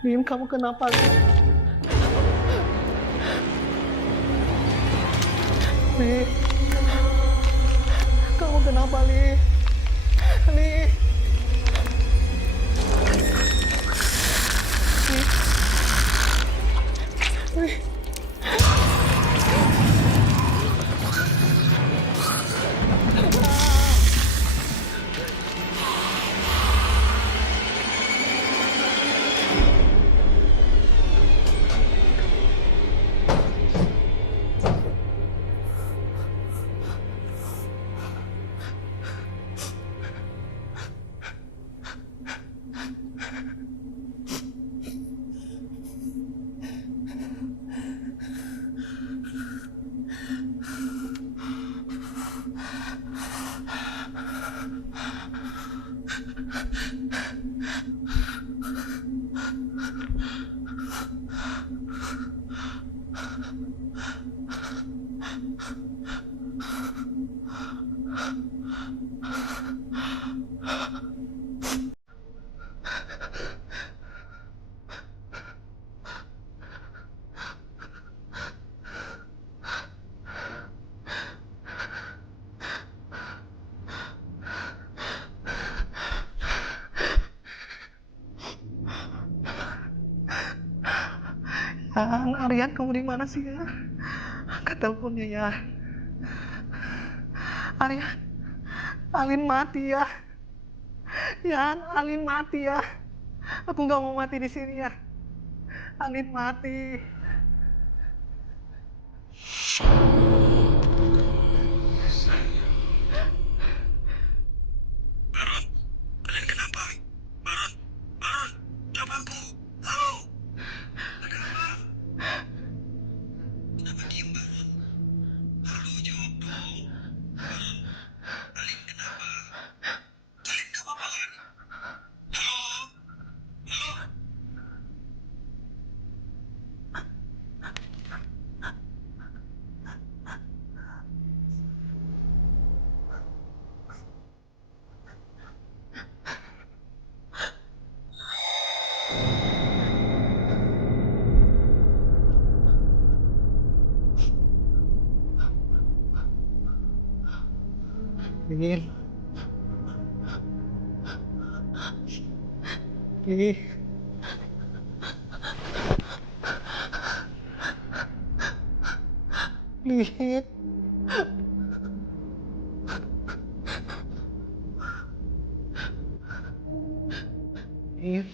Lim, kamu kenapa? Li, kamu kenapa, Li? Li. Li. Li. Aryan, kamu di mana sih ya? Angkat teleponnya ya. Aryan, Alin mati ya. Ya, Alin mati ya. Aku nggak mau mati di sini ya. Alin mati. Lin. Lin. Lin. Lin. Lin.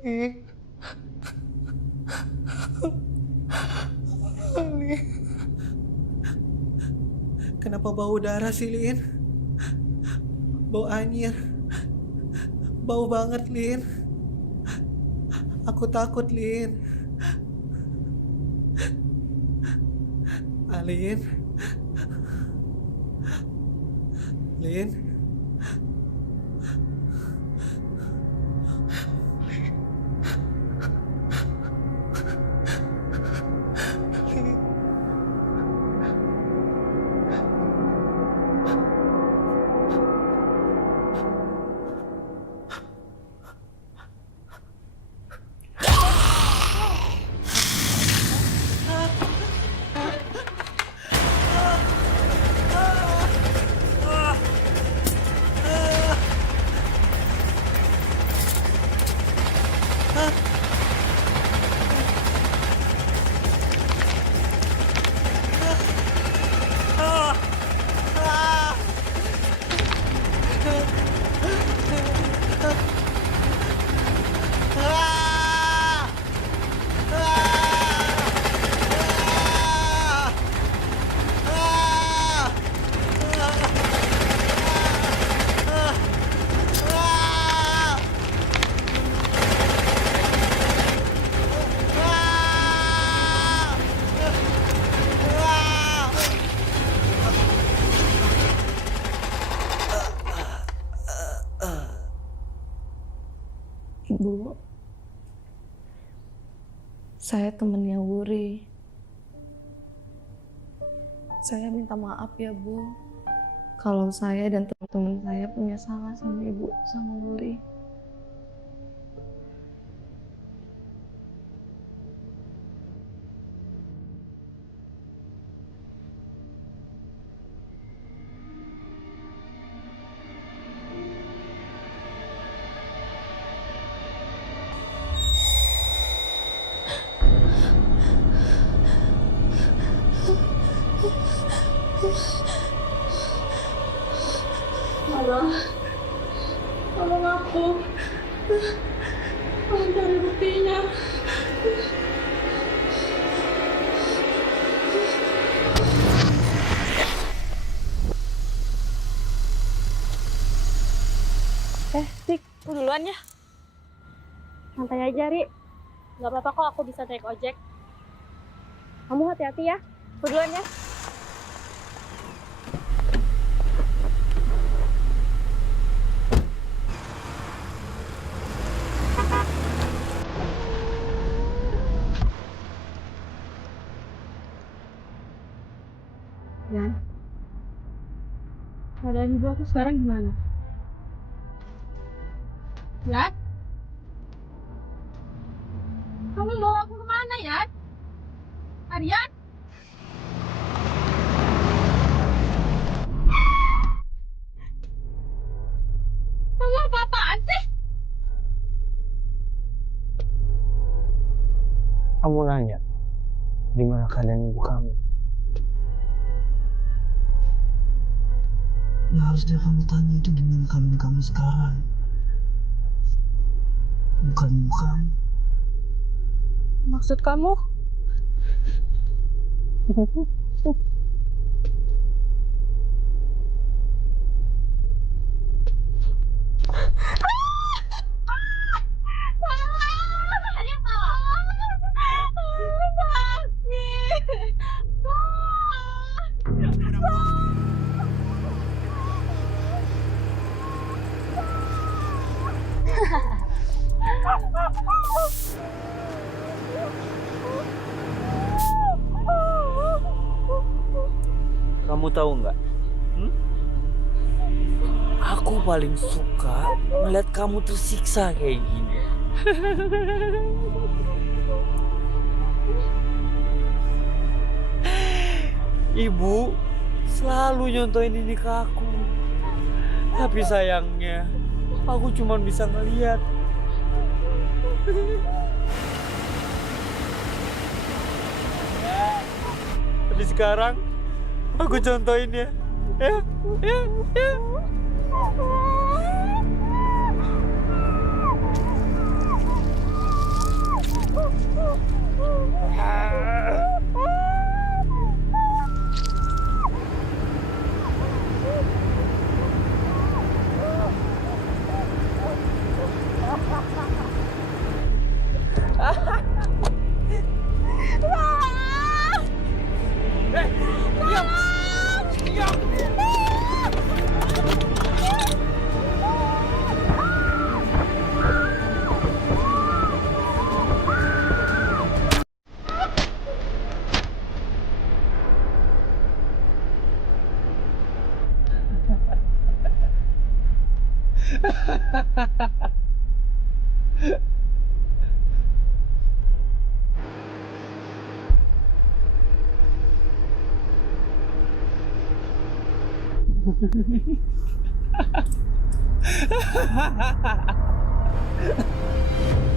Lin. Kenapa bau darah sih, Lin? Bau anyir. Bau banget, Lin. Aku takut, Lin. Alin. Lin. Bu, saya temennya Wuri. Saya minta maaf ya, Bu. Kalau saya dan teman-teman saya punya salah sama Ibu, sama Wuri. Tolong aku. Tolong cari buktinya. Tik, aku duluan ya. Santai aja, Ri. Gak apa-apa kok, aku bisa naik ojek. Kamu hati-hati ya. Aku duluan ya. Yan, keadaan ibu aku sekarang gimana? Yan? Kamu bawa aku kemana, Yan? Aryan? Kamu apa-apaan sih? Kamu nanya, di mana keadaan ibu kamu? Yang harusnya kamu tanya itu gimana keadaan kamu sekarang. Bukan ibu kamu. Maksud kamu? Kamu tahu nggak? Aku paling suka melihat kamu tersiksa kayak gini. Ibu selalu nyontoin ini ke aku. Tapi sayangnya, aku cuma bisa ngeliat. Tapi sekarang aku contohin ya. Ya.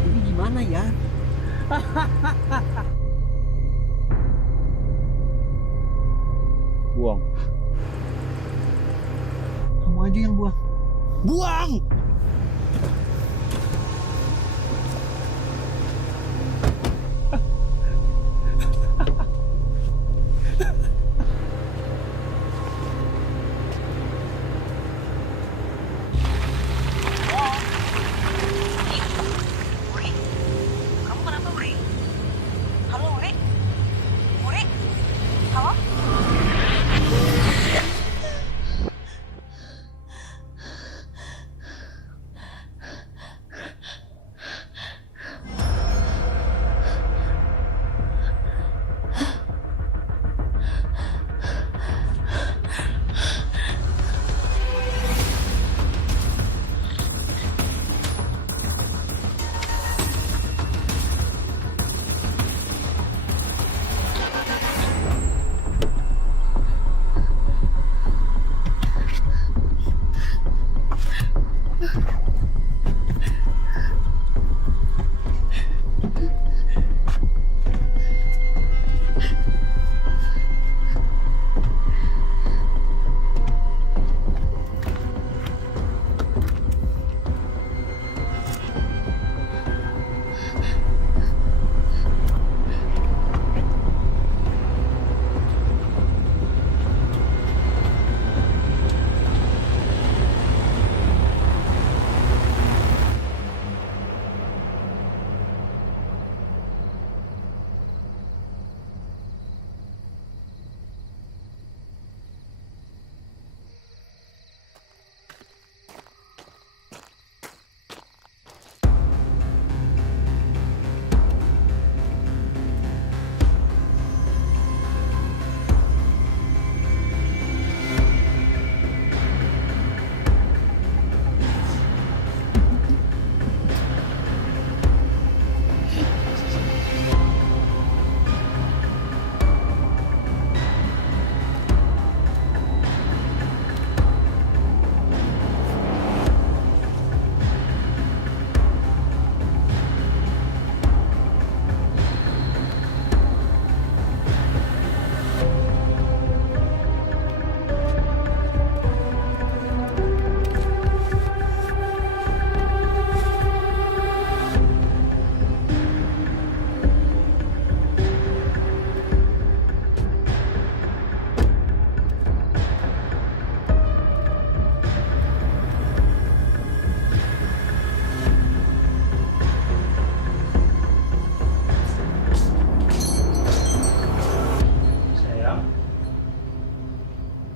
Ini gimana ya? Buang. Kamu aja yang buang. Buang!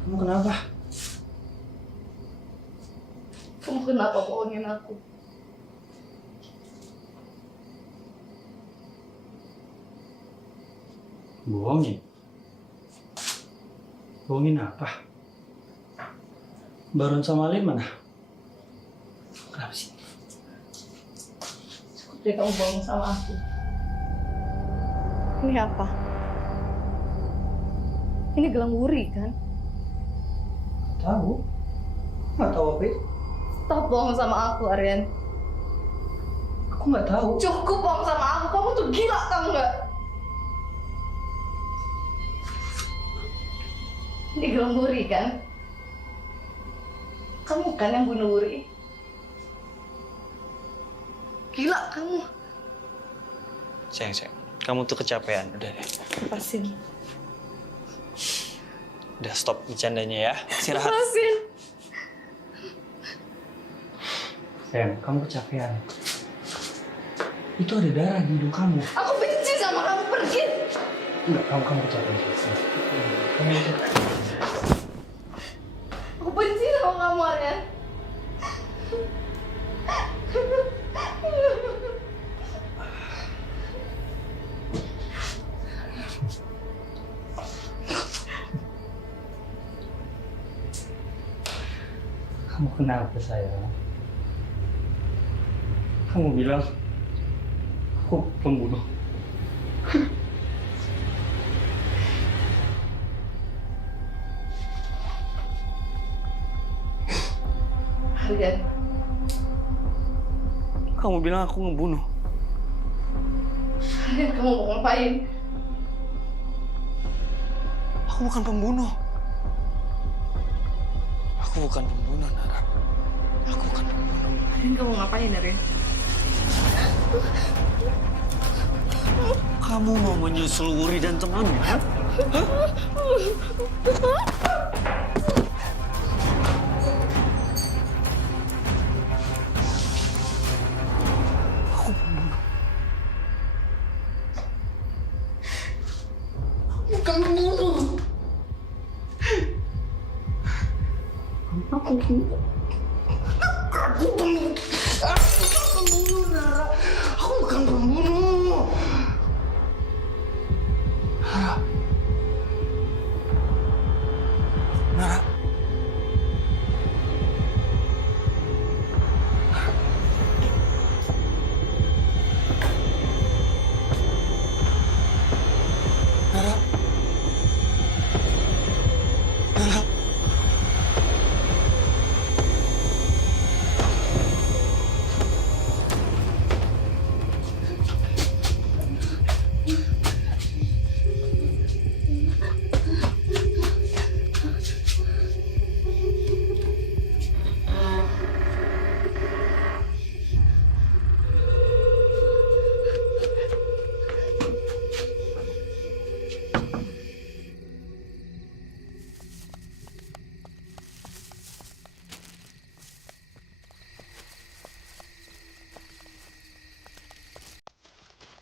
Kamu kenapa? Kamu kenapa bohongin aku? Bohongin? Bohongin apa? Baron sama Alin mana? Kenapa sih? Cukup deh kamu bohong sama aku. Ini apa? Ini gelang wuri kan? Tahu? Nggak tahu apa itu? Stop bohong sama aku, Aryan. Aku nggak tahu. Cukup bohong sama aku. Kamu tuh gila, tahu nggak? Ini gelang wuri kan? Kamu kan yang bunuh Wuri? Gila kamu. Sayang, kamu tuh kecapean. Udah deh. Lepasin. Udah stop bercandanya ya. Istirahat. Lepasin. Sayang, kamu kecapean. Itu ada darah di hidung kamu. Aku benci sama kamu, pergi. Enggak, kamu kecapean. Kamu kecapean. Aku benci sama kamu, Aryan. Kamu kenapa sayang? Kamu bilang aku pembunuh. Aryan. Kamu bilang aku ngebunuh. Aryan, kamu mau ngapain? Aku bukan pembunuh. Aku bukan pembunuh, Nara. Aku bukan pembunuh. Aryan, kamu mau ngapain, Aryan? Kamu mau menyusul Wuri dan temannya? Hah? Aku pembunuh. Bukan pembunuh. Aku pembunuh. Aku pembunuh. Aku bukan pembunuh, Nara. Aku bukan pembunuh. Nara. Nara. Nara. Nara.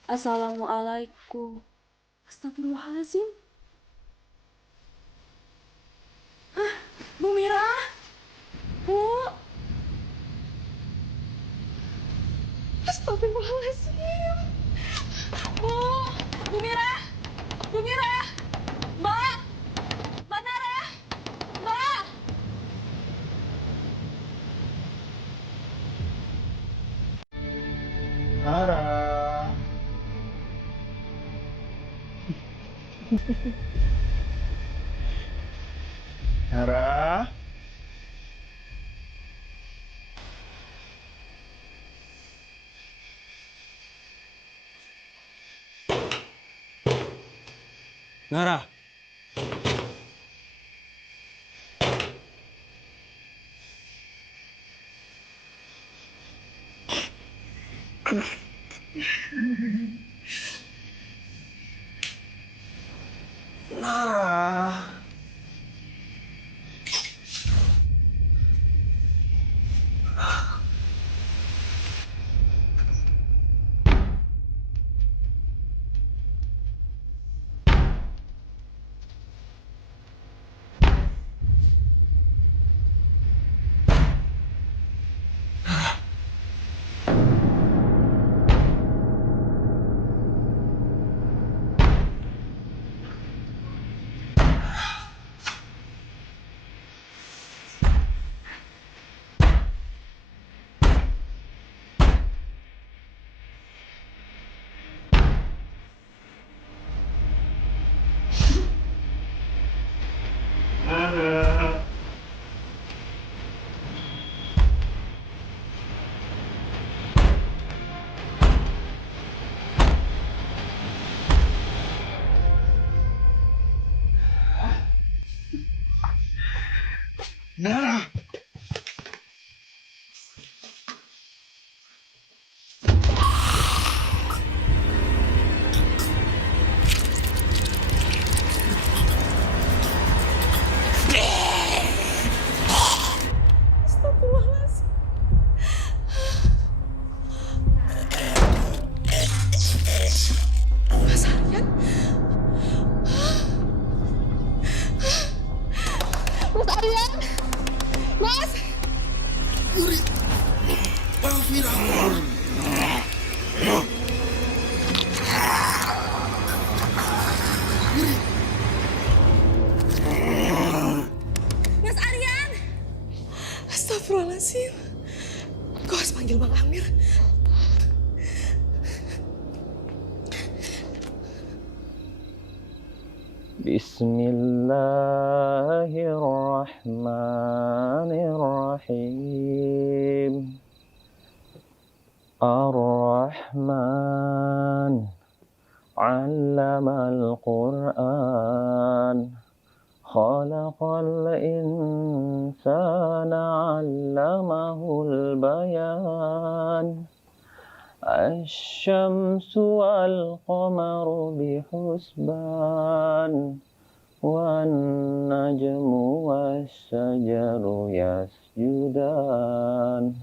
Assalamualaikum. Astagfirullahaladzim. Bu Mira? Bu? Astagfirullahaladzim. Bu Mira? Bu Mira? Mbak? Mbak Nara? Mbak? Nara. Nara. Nara. Nara. Nah. Astagfirullahaladzim. Mas Aryan? Mas Aryan? Mas? Yuri, maafin aku. Mas Aryan? Astagfirullahaladzim. Kau harus panggil Bang Amir. Bismillahirrahmanirrahim. Ar-Rahman 'allamal Qur'an. Khalaqal insana 'allamahul bayan. Asy-syamsu wal qamaru bihusban. Wan najmu was-syajaru yasjudan.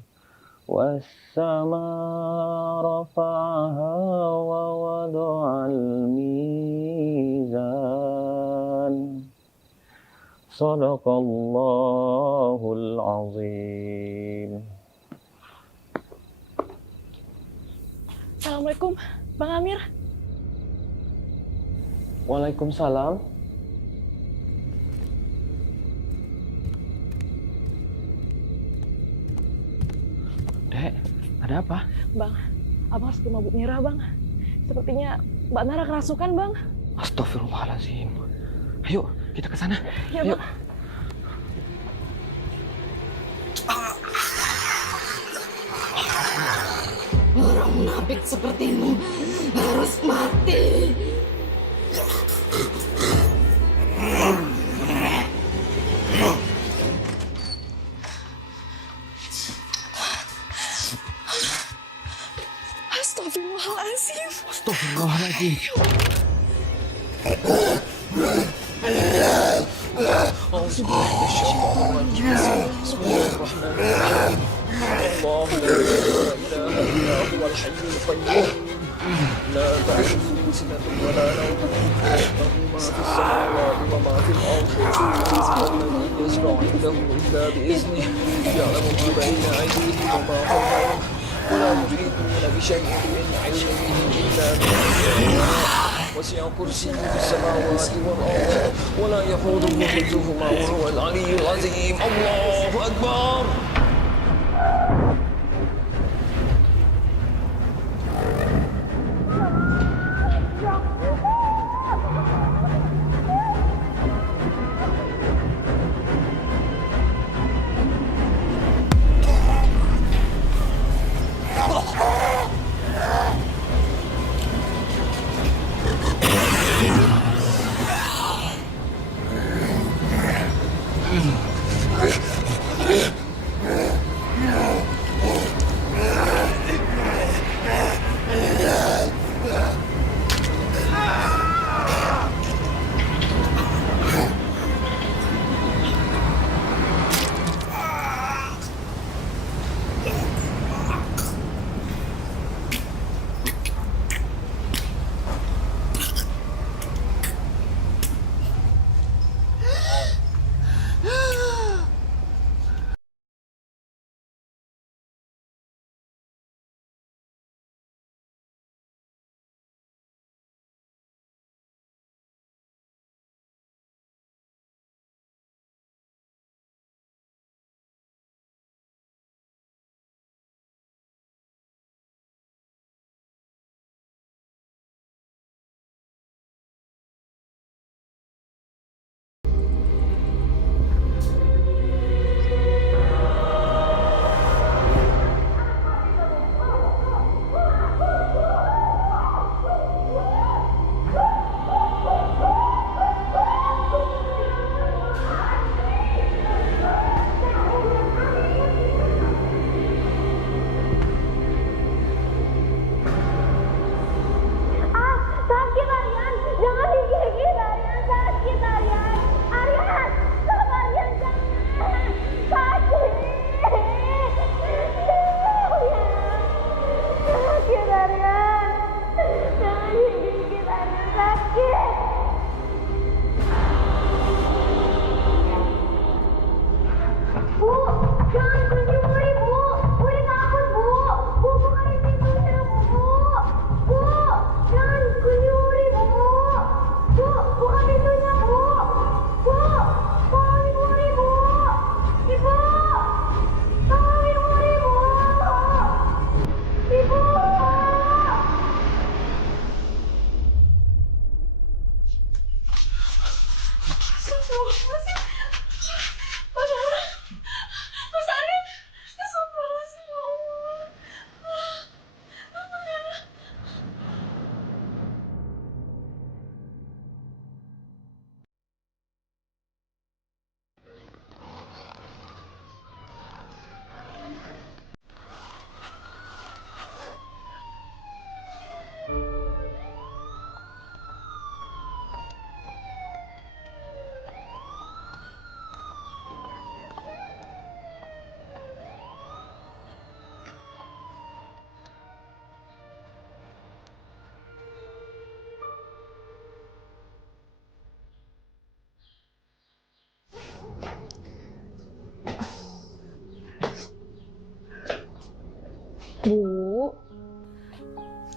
Was-samaa rafa'aha wa wada'al mizan. Sadaqallahul azim. Assalamualaikum, Bang Amir. Waalaikumsalam. Dek, ada apa? Bang, abang harus ke rumah Bu Mira, Bang. Sepertinya Mbak Nara kerasukan, Bang. Astagfirullahaladzim. Ayo, kita ke sana. Ya, Ayo. Bang. Orang munafik sepertimu harus mati. Astagfirullahaladzim. Astagfirullahaladzim. لا تأخذه سنة ولا نوم له ما في السماوات وما في الأرض الذي يشفع عنده إلا بإذنه يعلم ما بين أيديهم وما خلفهم ولا يحيطون بشيء من علمه إلا بما شاء وسع كرسيه السماوات والأرض ولا يحوطه حفظهما وهو العلي العظيم الله أكبر.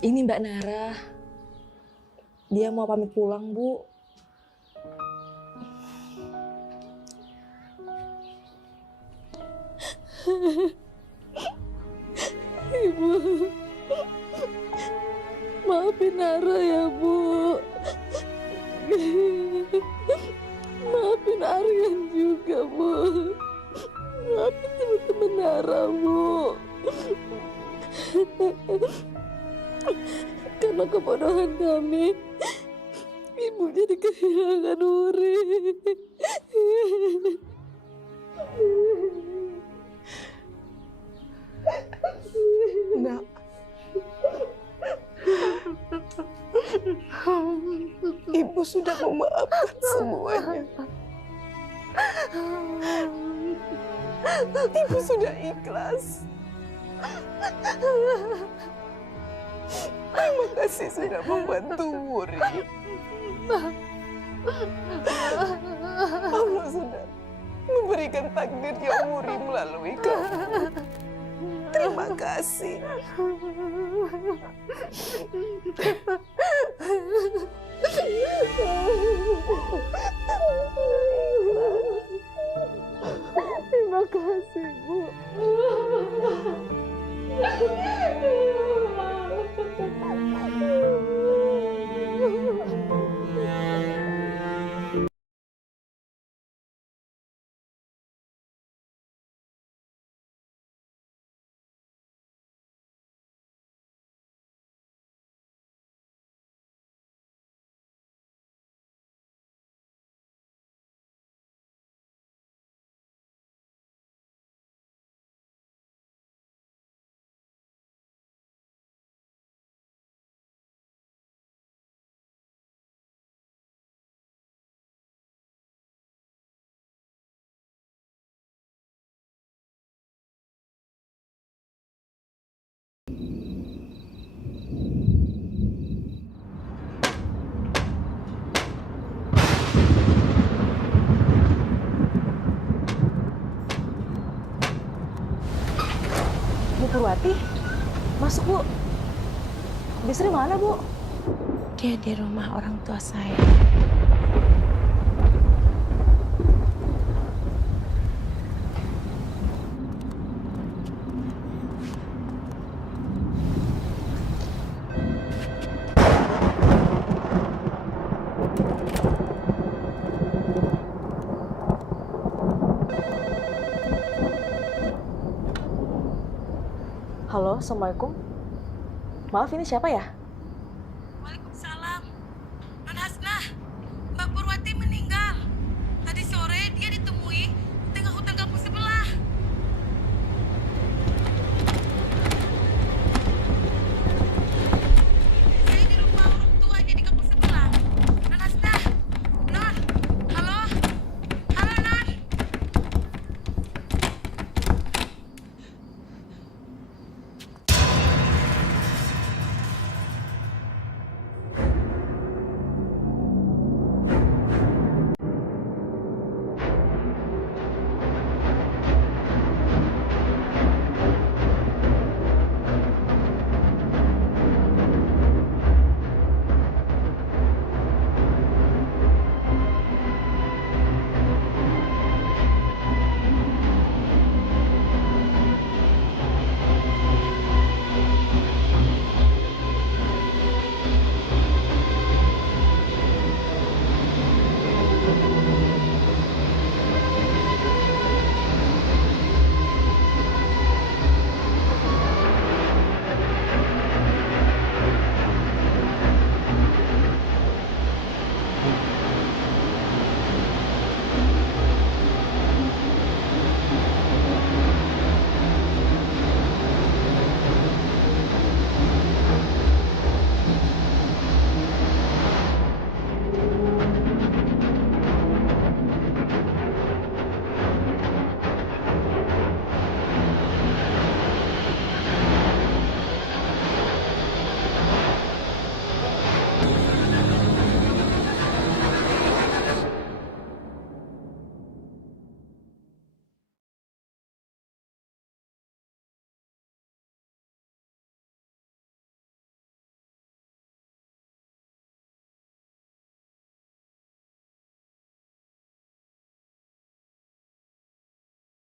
Ini Mbak Nara. Dia mau pamit pulang, Bu. Ibu, maafin Nara ya, Bu. Maafin Aryan juga, Bu. Maafin teman-teman Nara, Bu. Karena kebodohan kami, Ibu jadi kehilangan Uri. Nak. Ibu sudah memaafkan semuanya. Ibu sudah ikhlas. Terima kasih sudah membantu Wuri. Allah sudah memberikan takdirnya Wuri melalui kamu. Terima kasih. Terima kasih, Bu. Bu Purwati, masuk, Bu. Bisri mana, Bu? Dia di rumah orang tua saya. Halo, Assalamualaikum. Maaf, ini siapa ya?